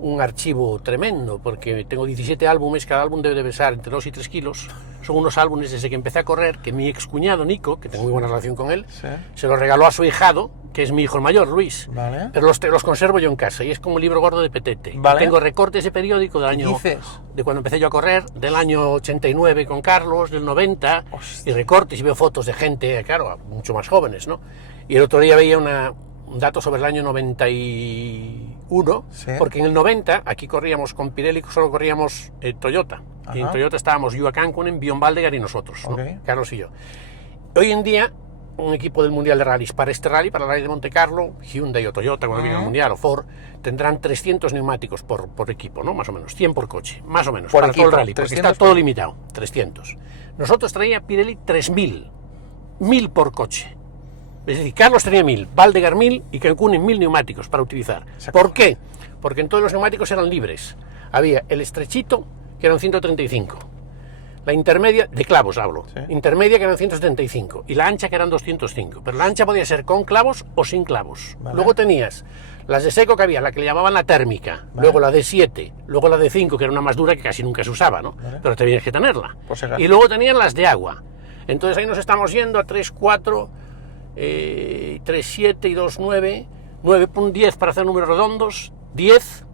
un archivo tremendo, porque tengo 17 álbumes, cada álbum debe de pesar entre 2 y 3 kilos. Son unos álbumes desde que empecé a correr, que mi excuñado Nico, que tengo muy buena relación con él, Sí. se los regaló a su hijado, que es mi hijo el mayor, Luis. Vale. Pero los conservo yo en casa y es como un libro gordo de petete. Vale. Tengo recortes de periódico del año... dices? De cuando empecé yo a correr, del año 89 con Carlos, del 90, y recortes y veo fotos de gente, claro, mucho más jóvenes, ¿no? Y el otro día veía un dato sobre el año 91, Sí. porque en el 90 aquí corríamos con Pirelli, solo corríamos Toyota. Y en Ajá. Toyota estábamos Joa Cancunen, Björn Valdegar y nosotros, ¿no? Ok. Carlos y yo. Hoy en día, un equipo del Mundial de Rallys para este rally, para el rally de Monte Carlo, Hyundai o Toyota, cuando viene el Mundial, o Ford, tendrán 300 neumáticos por equipo, ¿no? Más o menos, 100 por coche, más o menos, Por para todo equipo, el rally, porque 300 está todo por- limitado, 300. Nosotros traía Pirelli 3000, 1000 por coche. Es decir, Carlos tenía 1000, Valdegar 1000 y Cancunen 1000 neumáticos para utilizar. Exacto. ¿Por qué? Porque en todos los neumáticos eran libres. Había el estrechito, que eran 135. La intermedia, de clavos hablo, Sí. intermedia que eran 175 y la ancha que eran 205, pero la ancha podía ser con clavos o sin clavos. Vale. Luego tenías las de seco que había, la que le llamaban la térmica, luego la de 7, luego la de 5 que era una más dura que casi nunca se usaba, ¿no? Vale. Pero tenías que tenerla. Por si acaso. Y luego tenían las de agua. Entonces ahí nos estamos yendo a 3, 4, 3, 7 y 2, 9, 9.10 para hacer números redondos, 10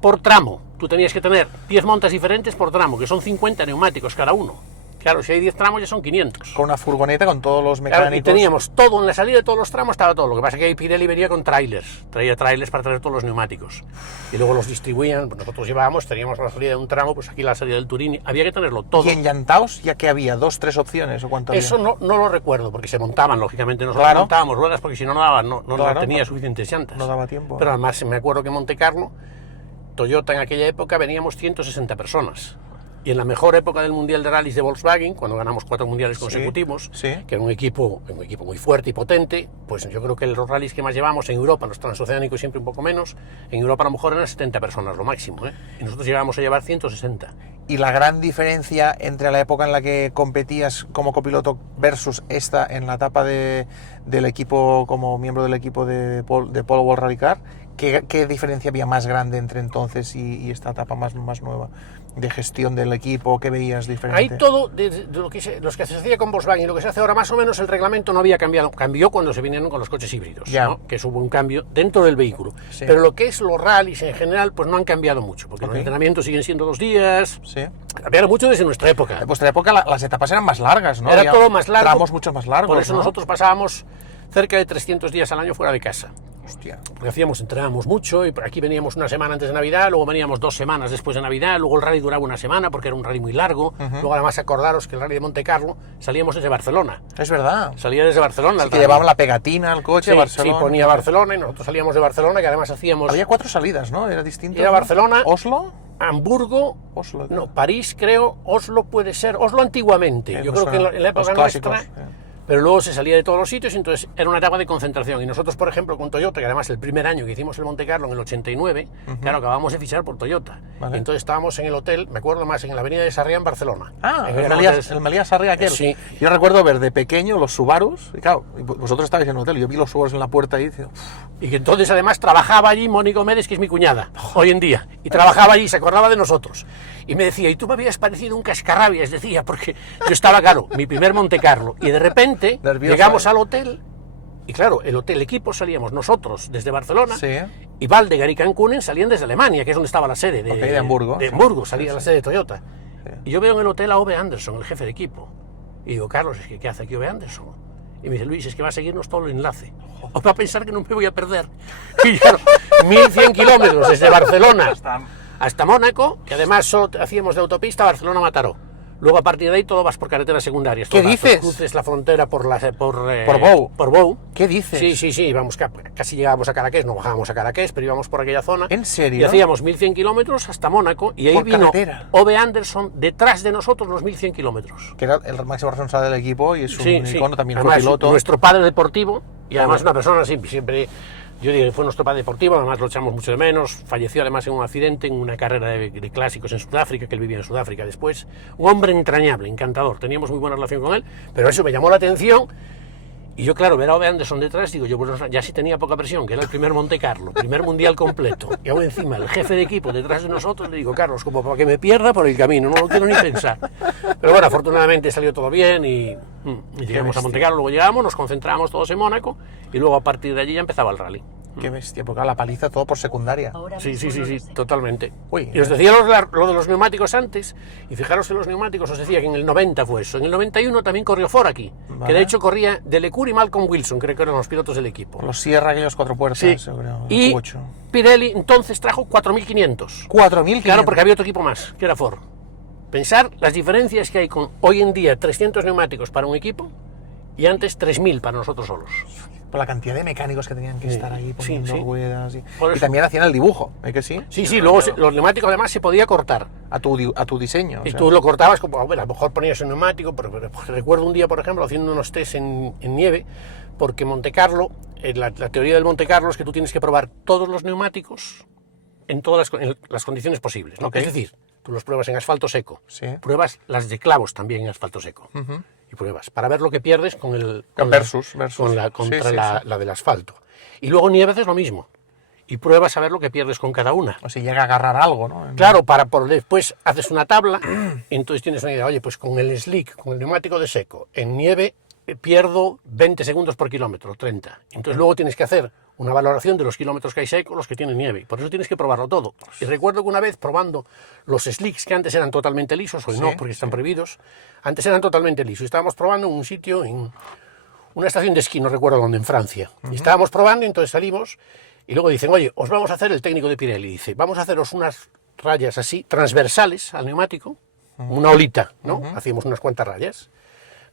por tramo. Tú tenías que tener 10 montas diferentes por tramo, que son 50 neumáticos cada uno. Claro, si hay 10 tramos ya son 500. Con una furgoneta con todos los Claro, mecánicos. y teníamos todo, en la salida de todos los tramos estaba todo. Lo que pasa es que ahí Pirelli venía con trailers, traía trailers para traer todos los neumáticos. Y luego los distribuían, pues nosotros llevábamos, teníamos la salida de un tramo, pues aquí la salida del Turini, había que tenerlo todo. ¿Y en llantaos ya que había? ¿2, 3 opciones o cuánto Eso había? no lo recuerdo, porque se montaban, lógicamente, nosotros Claro. montábamos ruedas porque si no daban, no Claro, tenía no- suficientes llantas. no daba tiempo. Pero además me acuerdo que en Monte Carlo, Toyota en aquella época veníamos 160 personas. Y en la mejor época del Mundial de Rallys de Volkswagen, cuando ganamos 4 mundiales consecutivos, sí. que era un equipo muy fuerte y potente, pues yo creo que los rallies que más llevamos en Europa, los transoceánicos siempre un poco menos, en Europa a lo mejor eran 70 personas lo máximo, ¿eh? Y nosotros llegábamos a llevar 160. Y la gran diferencia entre la época en la que competías como copiloto versus esta en la etapa del equipo, como miembro del equipo de Polo World Rally Car, ¿qué diferencia había más grande entre entonces y esta etapa más nueva? De gestión del equipo, ¿qué veías diferente? Ahí todo, de los que se hacía con Volkswagen y lo que se hace ahora, más o menos el reglamento no había cambiado. Cambió cuando se vinieron con los coches híbridos, ¿no? Que hubo un cambio dentro del vehículo. Sí. Pero lo que es los rallies en general, pues no han cambiado mucho, porque los entrenamientos siguen siendo 2 días. Sí. Cambiaron mucho desde nuestra época. En vuestra época las etapas eran más largas, ¿no? Era Había todo más largo. Tramos mucho más largos, Por eso ¿no? nosotros pasábamos cerca de 300 días al año fuera de casa. Hostia. Porque entrenábamos mucho, y por aquí veníamos una semana antes de Navidad, luego veníamos 2 semanas después de Navidad, luego el rally duraba una semana porque era un rally muy largo. Luego además acordaros que el rally de Monte Carlo salíamos desde Barcelona. Es verdad. Salía desde Barcelona. Sí, que llevaban la pegatina al coche, Sí, Barcelona. sí, ponía Barcelona y nosotros salíamos de Barcelona, que además hacíamos... Había 4 salidas, ¿no? Era distinto. Era ¿no? Barcelona, Oslo. Hamburgo, Oslo. no, París creo, Oslo puede ser, Oslo antiguamente, yo creo que en la época los clásicos, nuestra... Pero luego se salía de todos los sitios, entonces era una etapa de concentración. Y nosotros, por ejemplo, con Toyota, que además el primer año que hicimos el Monte Carlo, en el 89, claro, acabamos de fichar por Toyota. Vale. Entonces estábamos en el hotel, me acuerdo más, en la avenida de Sarriá, en Barcelona. Ah, En el Meliá Sarriá aquel. Sí. Yo recuerdo ver de pequeño los Subarus, y claro, vosotros estabais en el hotel, yo vi los Subarus en la puerta ahí y decía, Y que entonces además trabajaba allí Mónica Gómez, que es mi cuñada, hoy en día. Y trabajaba allí, se acordaba de nosotros. Y me decía, y tú me habías parecido un cascarrabias, decía, porque yo estaba, claro, mi primer Monte Carlo. Y de repente Nerviosa, llegamos al hotel, y claro, el equipo salíamos nosotros desde Barcelona, sí. y Valdegar y Cancunen salían desde Alemania, que es donde estaba la sede de Hamburgo. De Hamburgo salía la sede de Toyota. Sí. Y yo veo en el hotel a Ove Anderson, el jefe de equipo. Y digo, Carlos, es que ¿qué hace aquí Ove Anderson? Y me dice, Luis, es que va a seguirnos todo el enlace. O va a pensar que no me voy a perder. Y claro, 1100 kilómetros desde Barcelona hasta Mónaco, que además solo hacíamos de autopista Barcelona-Mataró. Luego a partir de ahí todo vas por carreteras secundarias. ¿Qué dices? Cruces la frontera por Bou. Por Bou. ¿Qué dices? Sí, íbamos, casi llegábamos a Cadaqués, no bajábamos a Cadaqués, pero íbamos por aquella zona. ¿En serio? Y hacíamos 1100 kilómetros hasta Mónaco, y ahí por vino carretera. Ove Anderson detrás de nosotros los 1100 kilómetros. Que era el máximo responsable del equipo y es un icono también, además, copiloto. Nuestro padre deportivo, y además una persona siempre, yo digo que fue nuestro padre deportivo, además lo echamos mucho de menos, falleció además en un accidente, en una carrera de clásicos en Sudáfrica, que él vivía en Sudáfrica después. Un hombre entrañable, encantador, teníamos muy buena relación con él, pero eso me llamó la atención. Y yo, claro, ver a Ove Anderson detrás, digo, yo pues, ya sí tenía poca presión, que era el primer Monte Carlo, primer mundial completo. Y aún encima, el jefe de equipo detrás de nosotros, le digo, Carlos, como para que me pierda por el camino, no lo quiero ni pensar. Pero bueno, afortunadamente salió todo bien y llegamos a Monte Carlo, luego llegamos, nos concentramos todos en Mónaco y luego a partir de allí ya empezaba el rally. Qué bestia, porque la paliza todo por secundaria. Sí, totalmente. Uy, y os decía lo de los neumáticos antes, y fijaros en los neumáticos, os decía que en el 90 fue eso. En el 91 también corrió Ford aquí, vale. Que de hecho corría Delecour y Malcolm Wilson, creo que eran los pilotos del equipo. Los Sierra, aquellos 4 puertas, sí. Yo creo, y 8. Pirelli entonces trajo 4500. 4500. Claro, porque había otro equipo más, que era Ford. Pensar las diferencias que hay con hoy en día 300 neumáticos para un equipo y antes 3000 para nosotros solos. Por la cantidad de mecánicos que tenían que estar ahí poniendo ruedas. Y también hacían el dibujo, ¿es que sí? Sí, luego los neumáticos además se podía cortar. A tu diseño. Y tú lo cortabas, como, a lo mejor ponías un neumático, pero recuerdo un día, por ejemplo, haciendo unos test en nieve, porque Monte Carlo, la teoría del Monte Carlo es que tú tienes que probar todos los neumáticos en todas las condiciones posibles, ¿no? Okay. Es decir, tú los pruebas en asfalto seco, pruebas las de clavos también en asfalto seco. Y pruebas para ver lo que pierdes con la del asfalto. Y luego nieve haces lo mismo. Y pruebas a ver lo que pierdes con cada una. O si llega a agarrar algo, ¿no? Claro, después haces una tabla, entonces tienes una idea, oye, pues con el slick, con el neumático de seco, en nieve pierdo 20 segundos por kilómetro, 30. Entonces luego tienes que hacer una valoración de los kilómetros que hay secos, los que tienen nieve. Por eso tienes que probarlo todo. Y recuerdo que una vez probando los slicks, que antes eran totalmente lisos, hoy no, porque están prohibidos, antes eran totalmente lisos. Estábamos probando en un sitio, en una estación de esquí, no recuerdo dónde, en Francia. Y estábamos probando y entonces salimos y luego dicen, oye, os vamos a hacer el técnico de Pirelli. Dice, vamos a haceros unas rayas así, transversales al neumático, una olita, ¿no? Hacíamos unas cuantas rayas.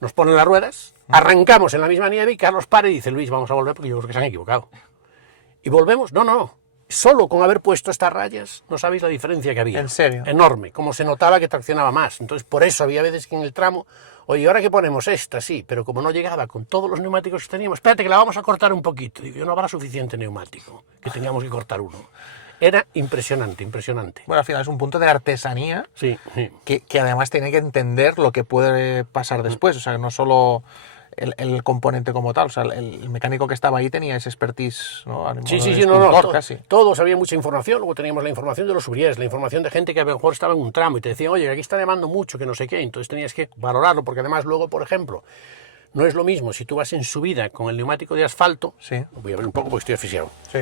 Nos ponen las ruedas, arrancamos en la misma nieve y Carlos para y dice, Luis, vamos a volver porque yo creo que se han equivocado. Y volvemos, no, solo con haber puesto estas rayas, no sabéis la diferencia que había. ¿En serio? Enorme, como se notaba que traccionaba más. Entonces, por eso había veces que en el tramo, oye, ahora que ponemos esta, sí, pero como no llegaba con todos los neumáticos que teníamos, espérate que la vamos a cortar un poquito. Digo, no habrá suficiente neumático, que tengamos que cortar uno. Era impresionante, impresionante. Bueno, al final es un punto de artesanía Sí, sí. que además tiene que entender lo que puede pasar después. O sea, no solo el componente como tal. O sea, el mecánico que estaba ahí tenía ese expertise, ¿no? A modo Sí, de sí, sí, no, escultor, casi. todos había mucha información, luego teníamos la información de los Uriés, la información de gente que a lo mejor estaba en un tramo y te decían, oye, aquí está nevando mucho, que no sé qué, entonces tenías que valorarlo, porque además luego, por ejemplo, no es lo mismo si tú vas en subida con el neumático de asfalto, Sí. voy a ver un poco porque estoy asfixiado, Sí.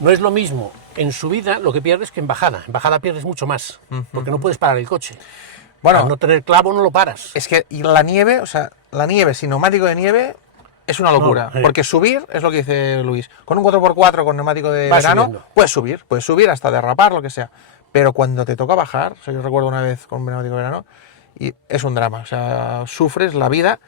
no es lo mismo en subida lo que pierdes que en bajada pierdes mucho más, porque no puedes parar el coche. Bueno, Al no tener clavo no lo paras. es que y la nieve, o sea, la nieve sin neumático de nieve es una locura. No, porque subir, es lo que dice Luis, con un 4x4 con neumático de Vas verano, subiendo. puedes subir hasta derrapar, lo que sea. Pero cuando te toca bajar, o sea, yo recuerdo una vez con un neumático de verano, y es un drama. O sea, sufres la vida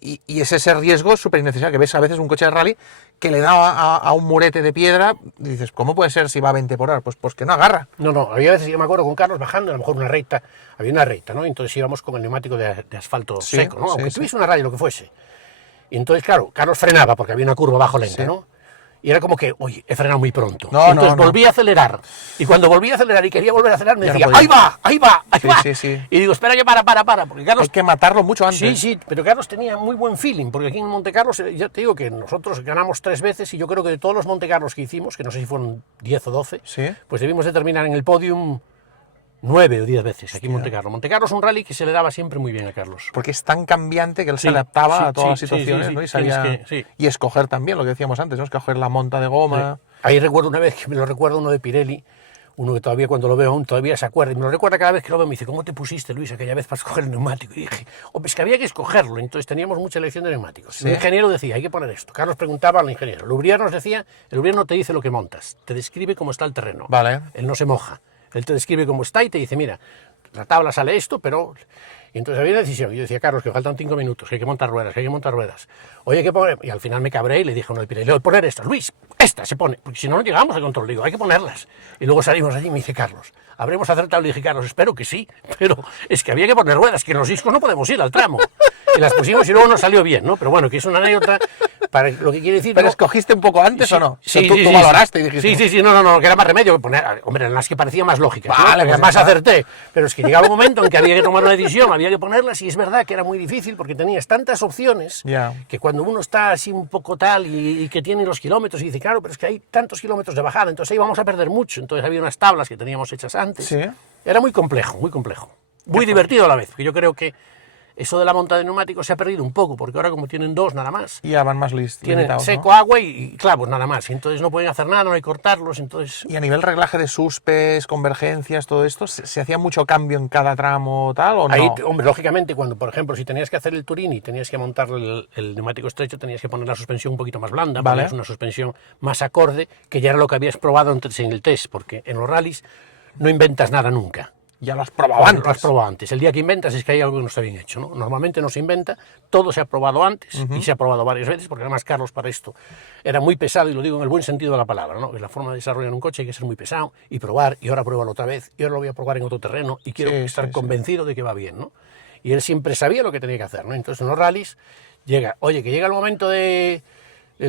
y es ese riesgo súper innecesario, que ves a veces un coche de rally que le da a un murete de piedra y dices, ¿cómo puede ser si va a 20 por hora? Pues que no agarra. No, había veces, yo me acuerdo con Carlos bajando, a lo mejor una recta, había una recta, ¿no? Entonces íbamos con el neumático de asfalto Sí, seco, ¿no? sí, Aunque sí. tuviese una raya, lo que fuese. Y entonces, claro, Carlos frenaba porque había una curva bajo lenta, Sí. ¿no? Y era como que, oye, he frenado muy pronto. No, Y entonces no. volví a acelerar. Y cuando volví a acelerar y quería volver a acelerar, me Ya no decía, podía. ¡ahí va! ¡Ahí va! ¡Ahí Sí, va! sí, sí. Y digo, espera que para, porque Carlos... Hay que matarlo mucho antes. Sí, sí, pero Carlos tenía muy buen feeling, porque aquí en Montecarlo, ya te digo que nosotros ganamos 3 veces y yo creo que de todos los Montecarlos que hicimos, que no sé si fueron 10 o 12, Sí. pues debimos de terminar en el podium 9 o 10 veces aquí en Montecarlo. Montecarlo es un rally que se le daba siempre muy bien a Carlos. Porque es tan cambiante que él Sí, se adaptaba sí, a todas sí, las situaciones, sí, ¿no? Y tienes sabía... que- sí. Y escoger también, lo que decíamos antes, ¿no? Escoger la monta de goma. Ahí recuerdo una vez, que me lo recuerdo uno de Pirelli, uno que todavía cuando lo veo aún todavía se acuerda, y me lo recuerda cada vez que lo veo, me dice, ¿cómo te pusiste, Luis, aquella vez para escoger el neumático? Y dije, es que había que escogerlo, entonces teníamos mucha elección de neumáticos. Sí. El ingeniero decía, hay que poner esto. Carlos preguntaba al ingeniero. El Ubrier nos decía, el Ubrier no te dice lo que montas, te describe cómo está el terreno. Vale. Él no se moja, él te describe cómo está y te dice, mira, la tabla sale esto, pero... Y entonces había una decisión. Yo decía, Carlos, que faltan 5 minutos, que hay que montar ruedas, que hay que montar ruedas. Oye, hay que poner... Y al final me cabré y le dije a uno del Pirelli, poner estas, Luis, esta se pone, porque si no, no llegamos al control. Le digo, hay que ponerlas. Y luego salimos allí y me dice, Carlos, ¿habremos acertado? Le dije, Carlos, espero que sí, pero es que había que poner ruedas, que en los discos no podemos ir al tramo. Y las pusimos y luego nos salió bien, ¿no? Pero bueno, que es una anécdota para lo que quiere decir... ¿Pero ¿no? escogiste un poco antes o no? Sí, O sea, tú, sí, tú sí, valoraste sí. y dijiste... Sí, no, que era más remedio que poner, hombre, en las que parecía más lógicas, ¿no? Vale, Porque pues más ya está. acerté, pero es que llegaba un momento en que había que tomar una decisión, había que ponerlas y es verdad que era muy difícil porque tenías tantas opciones Ya. que cuando uno está así un poco tal y que tiene los kilómetros y dice, claro, pero es que hay tantos kilómetros de bajada, entonces ahí vamos a perder mucho, entonces había unas tablas que teníamos hechas antes. Sí. Era muy complejo, muy complejo. Muy divertido a la vez, porque yo creo que eso de la monta de neumáticos se ha perdido un poco, porque ahora como tienen 2 nada más, Y ya van más tienen limitados, ¿no? seco, agua y clavos nada más, y entonces no pueden hacer nada, no hay que cortarlos, entonces... Y a nivel reglaje de suspes, convergencias, todo esto, ¿se hacía mucho cambio en cada tramo tal o no? Ahí, hombre, lógicamente, cuando, por ejemplo, si tenías que hacer el Turini y tenías que montar el neumático estrecho, tenías que poner la suspensión un poquito más blanda, Vale. ponías una suspensión más acorde, que ya era lo que habías probado antes en el test, porque en los rallies no inventas nada nunca. Ya lo has probado Bueno, antes. lo has probado antes. El día que inventas es que hay algo que no está bien hecho, ¿no? Normalmente no se inventa, todo se ha probado antes y se ha probado varias veces, porque además Carlos para esto era muy pesado, y lo digo en el buen sentido de la palabra, ¿no? Que la forma de desarrollar un coche hay que ser muy pesado y probar, y ahora pruébalo otra vez, y ahora lo voy a probar en otro terreno, y quiero Sí, estar sí, sí. convencido de que va bien, ¿no? Y él siempre sabía lo que tenía que hacer, ¿no? Entonces en los rallies llega, oye, que llega el momento de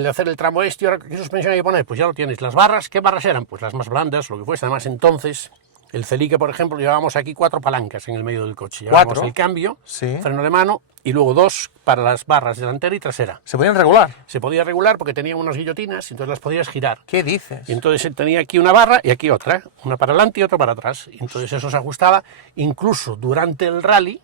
hacer el tramo este, ahora ¿qué suspensión hay que poner? Pues ya lo tienes. Las barras, ¿qué barras eran? Pues las más blandas, lo que fuese. Además, entonces, el Celica, por ejemplo, llevábamos aquí 4 palancas en el medio del coche. Llevábamos 4. el cambio, Sí. freno de mano, y luego 2 para las barras delantera y trasera. ¿Se podían regular? Se podía regular porque tenía unas guillotinas, entonces las podías girar. ¿Qué dices? Y entonces él tenía aquí una barra y aquí otra, una para adelante y otra para atrás. Y entonces eso se ajustaba incluso durante el rally,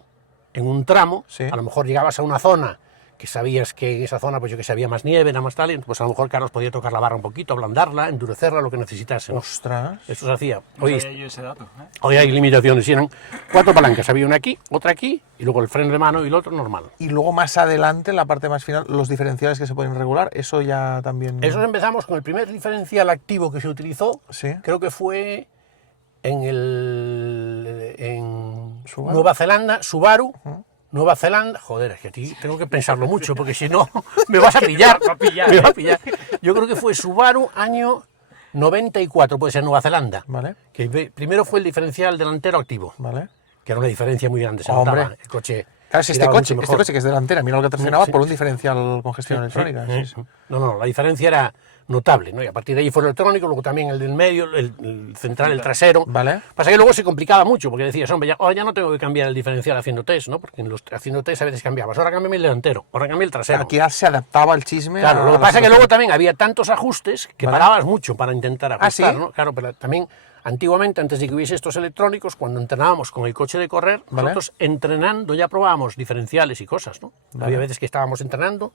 en un tramo, Sí. a lo mejor llegabas a una zona que sabías que en esa zona, pues yo que sé, había más nieve, era más tal, y pues a lo mejor Carlos podía tocar la barra un poquito, ablandarla, endurecerla, lo que necesitase, ¿no? Ostras. Eso se hacía. No Hoy, sabía yo ese dato. ¿Eh? hoy hay limitaciones, y eran 4 palancas, había una aquí, otra aquí, y luego el freno de mano y el otro normal. Y luego más adelante, en la parte más final, los diferenciales que se pueden regular, eso ya también... Eso empezamos con el primer diferencial activo que se utilizó, Sí. creo que fue en Subaru. Nueva Zelanda, Subaru, Nueva Zelanda, joder, es que a ti tengo que pensarlo mucho, porque si no me vas a pillar, me va a pillar. Yo creo que fue Subaru año 94 puede ser Nueva Zelanda. Vale. Que primero fue el diferencial delantero activo, Vale. que era una diferencia muy grande, se Hombre. notaba. El coche Claro, si giraba mucho este mejor. coche que es delantera, mira lo que traccionaba Sí. por un diferencial con gestión electrónica. Sí, sí. No, la diferencia era notable, ¿no? Y a partir de ahí fue el electrónico, luego también el del medio, el central, el trasero. Vale. Pasa que luego se complicaba mucho, porque decías, hombre, ya no tengo que cambiar el diferencial haciendo test, ¿no? Porque haciendo test a veces cambiabas, ahora cámbiame el delantero, ahora cambia el trasero. Aquí ya se adaptaba el chisme. Claro, lo que pasa es que luego también había tantos ajustes que Vale. parabas mucho para intentar ajustar, ¿sí? ¿no? Claro, pero también antiguamente, antes de que hubiese estos electrónicos, cuando entrenábamos con el coche de correr, Vale. nosotros entrenando ya probábamos diferenciales y cosas, ¿no? Había veces que estábamos entrenando,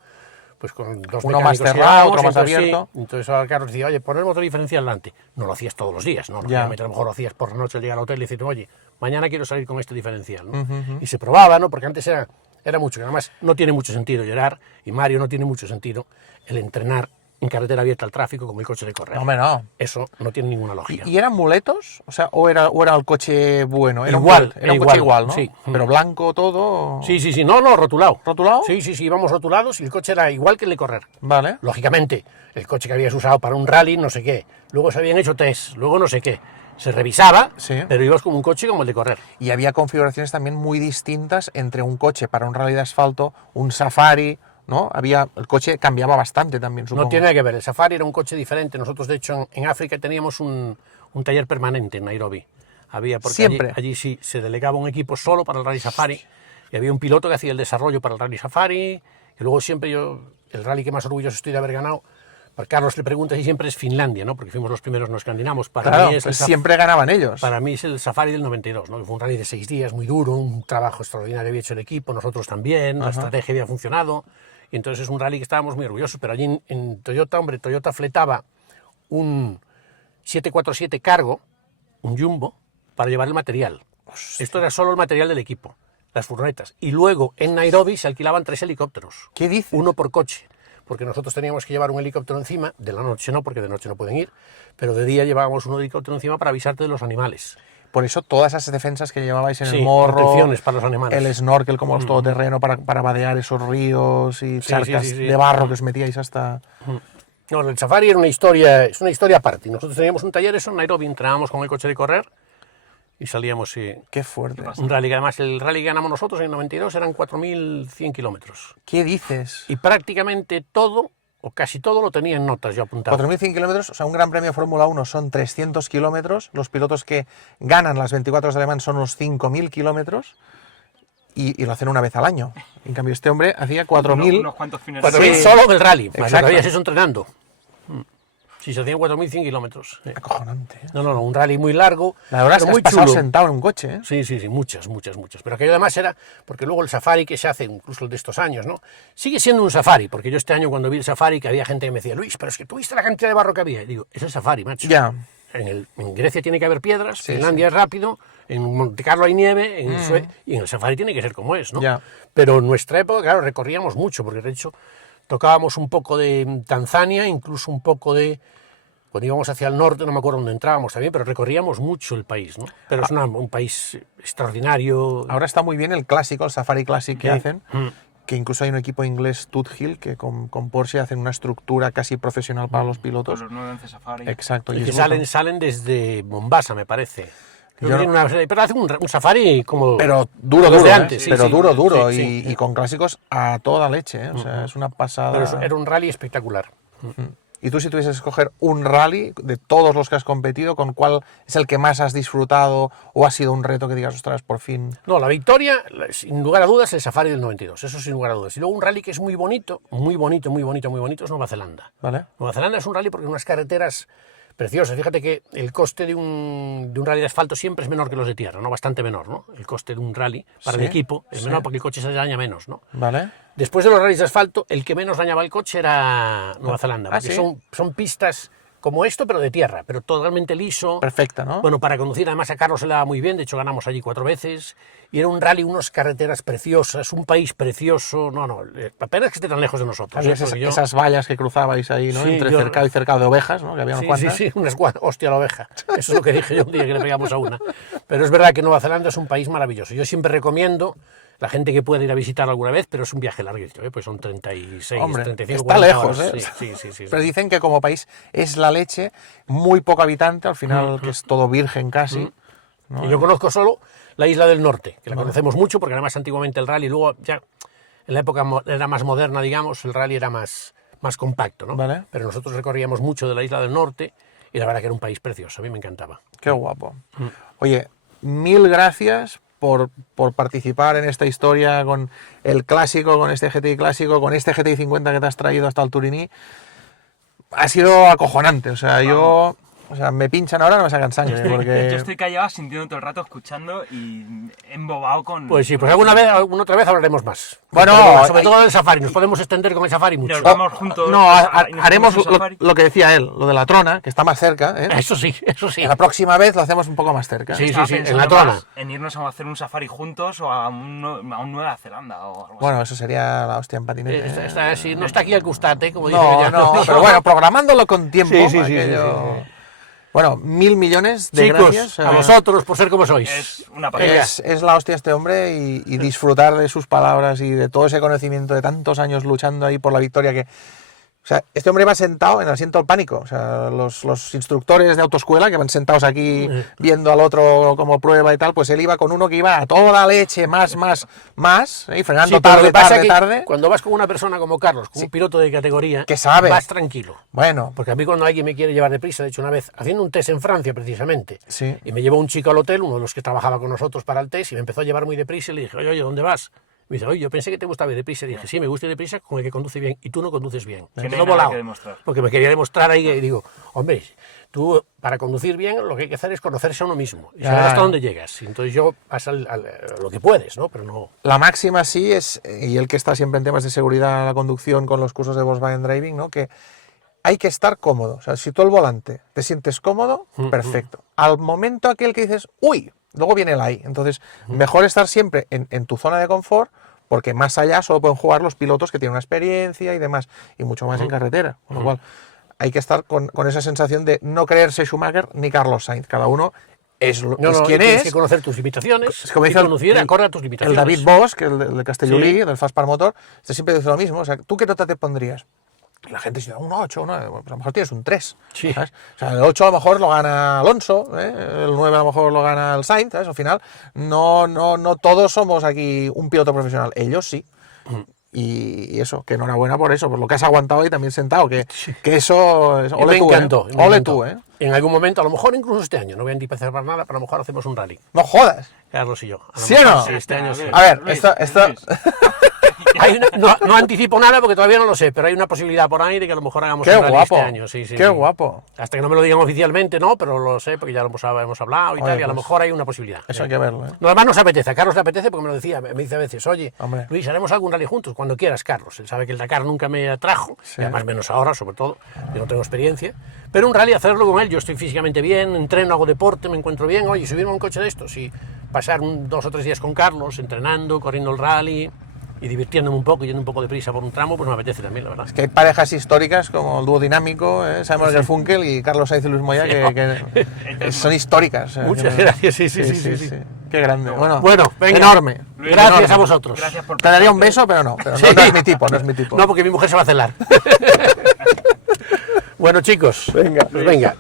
pues con dos Uno mecánicos más que cerrado, llevábamos, otro más entonces, abierto. sí, entonces ahora Carlos decía, oye, poner otro diferencial delante. No lo hacías todos los días, ¿no? Normalmente a lo mejor lo hacías por la noche al llegar al hotel y decir, oye, mañana quiero salir con este diferencial, ¿no? Y se probaba, ¿no? Porque antes era mucho, que además no tiene mucho sentido, Gerard y Mario, no tiene mucho sentido el entrenar en carretera abierta al tráfico como el coche de correr. No, hombre, no. Eso no tiene ninguna lógica. ¿Y eran muletos? O sea, ¿o era el coche bueno? Era Igual, un coche igual, ¿no? sí. Pero blanco todo. Sí, no, rotulado. ¿Rotulado? Sí, íbamos rotulados y el coche era igual que el de correr. Vale. Lógicamente, el coche que habías usado para un rally, no sé qué. Luego se habían hecho test, luego no sé qué. Se revisaba, Sí. pero ibas como un coche como el de correr. Y había configuraciones también muy distintas entre un coche para un rally de asfalto, un Safari, ¿no? El coche cambiaba bastante también, supongo. No tiene nada que ver, el Safari era un coche diferente. Nosotros, de hecho, en África teníamos un taller permanente en Nairobi. Porque Siempre. allí sí se delegaba un equipo solo para el Rally Safari y había un piloto que hacía el desarrollo para el Rally Safari. Y luego siempre el rally que más orgulloso estoy de haber ganado, para Carlos le pregunta si siempre es Finlandia, ¿no? Porque fuimos los primeros no escandinavos. Claro, pues siempre ganaban ellos. Para mí es el Safari del 92, ¿no? Que fue un rally de 6 días, muy duro, un trabajo extraordinario había hecho el equipo, nosotros también, la estrategia había funcionado. Y entonces es un rally que estábamos muy orgullosos, pero allí en Toyota, hombre, Toyota fletaba un 747 cargo, un jumbo, para llevar el material. Esto era solo el material del equipo, las furgonetas. Y luego en Nairobi se alquilaban 3 helicópteros. ¿Qué dices? Uno por coche, porque nosotros teníamos que llevar un helicóptero encima, de la noche no, porque de noche no pueden ir, pero de día llevábamos un helicóptero encima para avisarte de los animales. Por eso todas esas defensas que llevabais en Sí, el morro, protecciones para los animales. el snorkel como los todoterreno para vadear esos ríos y charcas sí. de barro que os metíais hasta... No, el Safari era es una historia aparte. Nosotros teníamos un taller eso en Nairobi, entrenábamos con el coche de correr y salíamos Qué fuerte. un rally, que además el rally que ganamos nosotros en el 92 eran 4.100 kilómetros. ¿Qué dices? Y prácticamente todo, o casi todo, lo tenía en notas yo apuntado. 4.100 kilómetros, o sea, un Gran Premio de Fórmula 1 son 300 kilómetros, los pilotos que ganan las 24 horas de Le Mans son unos 5.000 kilómetros y lo hacen una vez al año. En cambio, este hombre hacía 4.000. Unos cuantos fines 4.000 Sí. solo del rally, más Exacto. todavía eso entrenando. Sí, se hacían 4.100 kilómetros. Acojonante. ¿eh? No, un rally muy largo, La verdad es pero que muy has pasado chulo. sentado en un coche, ¿eh? Sí, muchas. Pero aquello además era, porque luego el Safari que se hace, incluso el de estos años, ¿no? Sigue siendo un Safari, porque yo este año cuando vi el Safari, que había gente que me decía, Luis, pero es que tú viste la cantidad de barro que había. Y digo, es el Safari, macho. Ya. En Grecia tiene que haber piedras, Sí, Finlandia es rápido, en Monte Carlo hay nieve, y en el Safari tiene que ser como es, ¿no? Ya. Pero en nuestra época, claro, recorríamos mucho, porque de hecho tocábamos un poco de Tanzania, incluso un poco de... Cuando íbamos hacia el norte, no me acuerdo dónde entrábamos también, pero recorríamos mucho el país, ¿no? Pero es un país extraordinario. Ahora está muy bien el clásico, el Safari Classic que Sí. hacen, que incluso hay un equipo inglés, Toothhill, que con Porsche hacen una estructura casi profesional para los Con pilotos. los 911 Safari. Exacto. Y y que es salen desde Mombasa, me parece. Creo Yo que no- tienen pero hacen un Safari como Pero duro, los duro, de ¿eh? antes. Pero duro, sí. y con clásicos a toda leche, ¿eh? O sea, es una pasada. Pero era un rally espectacular. Y tú, si tuvieses que escoger un rally de todos los que has competido, ¿con cuál es el que más has disfrutado o ha sido un reto que digas, ostras, por fin? No, la victoria, sin lugar a dudas, el Safari del 92, eso sin lugar a dudas. Y luego un rally que es muy bonito, es Nueva Zelanda. ¿Vale? Nueva Zelanda es un rally porque unas carreteras preciosas. Fíjate que el coste de un rally de asfalto siempre es menor que los de tierra, ¿no? Bastante menor, ¿no? El coste de un rally para Sí, el equipo es sí. menor porque el coche se daña menos, ¿no? ¿Vale? Después de los rallies de asfalto, el que menos dañaba el coche era Nueva Zelanda, Ah, porque ¿sí? son pistas como esto, pero de tierra, pero totalmente liso. Perfecta, ¿no? Bueno, para conducir, además a Carlos se le daba muy bien, de hecho ganamos allí 4 veces, y era un rally, unas carreteras preciosas, un país precioso, apenas que esté tan lejos de nosotros. Había porque yo- esas vallas que cruzabais ahí, ¿no? Sí, Entre yo- cercado y cercado de ovejas, ¿no? Que había unas cuantas. Sí, hostia la oveja, eso es lo que dije yo un día que le pegamos a una. Pero es verdad que Nueva Zelanda es un país maravilloso, yo siempre recomiendo la gente que puede ir a visitar alguna vez, pero es un viaje larguísimo, pues son 36, Hombre, 35, está 40 lejos, horas. Sí. Pero dicen que como país es la leche, muy poco habitante, al final que es todo virgen casi. ¿no? Y yo conozco solo la isla del norte, que la conocemos mucho, porque además antiguamente el rally, luego ya en la época era más moderna, digamos, el rally era más compacto, ¿no? Vale. Pero nosotros recorríamos mucho de la isla del norte y la verdad que era un país precioso, a mí me encantaba. Qué guapo. Oye, 1000 gracias por participar en esta historia con el clásico, con este GTI clásico, con este GTI 50 que te has traído hasta el Turini. Ha sido acojonante, o sea, me pinchan ahora, no me sacan sangre. Porque... Yo estoy callado, sintiendo todo el rato, escuchando y embobado con... Pues sí, pues alguna otra vez hablaremos más. Bueno, sobre todo del safari, nos podemos extender con el safari mucho. Nos vamos juntos. No, y nos haremos hacemos un safari. lo que decía él, lo de la Trona, que está más cerca. ¿eh? Eso sí. La próxima vez lo hacemos un poco más cerca. Sí, Estaba en pensando la Trona. más en irnos a hacer un safari juntos o a un Nueva Zelanda o algo Bueno, eso sería la hostia en patinete. Sí, no está aquí al costate, como dice No, ella. no, pero bueno, programándolo con tiempo. Sí. Bueno, 1000 millones de Chicos, gracias. a vosotros por ser como sois. Es una pasada. Es la hostia este hombre y disfrutar de sus palabras y de todo ese conocimiento de tantos años luchando ahí por la victoria que... O sea, este hombre va sentado en el asiento del pánico. O sea, los instructores de autoescuela que van sentados aquí viendo al otro como prueba y tal, pues él iba con uno que iba a toda leche, más, y frenando Sí, pero lo que pasa es que tarde. Cuando vas con una persona como Carlos, con un piloto de categoría, Que sabe. vas tranquilo. Bueno, Porque a mí cuando alguien me quiere llevar deprisa, de hecho una vez, haciendo un test en Francia precisamente, Sí. y me llevó un chico al hotel, uno de los que trabajaba con nosotros para el test, y me empezó a llevar muy deprisa y le dije, oye, ¿dónde vas? Me dice, oye, yo pensé que te gustaba ir deprisa. Y dije, sí, me gusta ir deprisa con el que conduce bien, y tú no conduces bien. Que no hay Me lo he nada volado. que demostrar. Porque me quería demostrar ahí, y digo, hombre, tú para conducir bien lo que hay que hacer es conocerse a uno mismo, y saber hasta dónde llegas. Y entonces yo vas a lo que puedes, ¿no? Pero no... la máxima sí es, y él que está siempre en temas de seguridad en la conducción con los cursos de Volkswagen Driving, ¿no? Que hay que estar cómodo. O sea, si tú al volante te sientes cómodo, perfecto. Al momento aquel que dices, uy, luego viene el ahí. Entonces, mejor estar siempre en tu zona de confort, porque más allá solo pueden jugar los pilotos que tienen una experiencia y demás, y mucho más en carretera. Con lo cual, hay que estar con esa sensación de no creerse Schumacher ni Carlos Sainz. Cada uno es quien tienes es. que conocer tus limitaciones, Es como y dice conducir acorde a tus el limitaciones. David Bosch, que es el de Castellolí, Sí. del Fastpar Motor, este siempre dice lo mismo. O sea, ¿tú qué nota te pondrías? La gente dice, un 8, un 9, pues a lo mejor tienes un 3. Sí. ¿sabes? O sea, el 8 a lo mejor lo gana Alonso, ¿eh? El 9 a lo mejor lo gana el Sainz, ¿sabes? Al final, no todos somos aquí un piloto profesional, ellos sí. Y eso, que enhorabuena por eso, por lo que has aguantado ahí también sentado, que eso es... Y me encantó. me Ole encantó. tú, ¿eh? En algún momento, a lo mejor incluso este año, no voy a empezar para nada, pero a lo mejor hacemos un rally. No jodas. Carlos y yo. A lo ¿Sí o mejor no? Sí, este año sí. A ver, Luis, esto... Luis. No anticipo nada porque todavía no lo sé, pero hay una posibilidad por ahí de que a lo mejor hagamos Qué un rally guapo, este año. Sí, qué guapo. Hasta que no me lo digan oficialmente, no, pero lo sé porque ya lo hemos hablado y Oye, tal, y a lo pues, mejor hay una posibilidad. Eso hay que verlo, ¿eh? No, además nos apetece, a Carlos le apetece porque me lo decía, me dice a veces, oye, Hombre. Luis, haremos algún rally juntos, cuando quieras, Carlos. Él sabe que el Dakar nunca me atrajo, Sí. y además menos ahora, sobre todo, yo no tengo experiencia, pero un rally hacerlo con él, yo estoy físicamente bien, entreno, hago deporte, me encuentro bien, oye, subirme a un coche de estos y pasar 2 o 3 días con Carlos, entrenando, corriendo el rally y divirtiéndome un poco, yendo un poco de prisa por un tramo, pues me apetece también, la verdad. Que hay parejas históricas como el dúo dinámico, Simon Garfunkel y Carlos Sainz y Luis Moya, que son históricas. Muchas gracias, sí. Qué grande. Bueno, Venga, enorme. Gracias enorme. a vosotros. Gracias por Te daría un beso, pero no. Pero Sí. no es mi tipo, no es mi tipo. No, porque mi mujer se va a celar. Bueno, chicos, Venga. pues venga.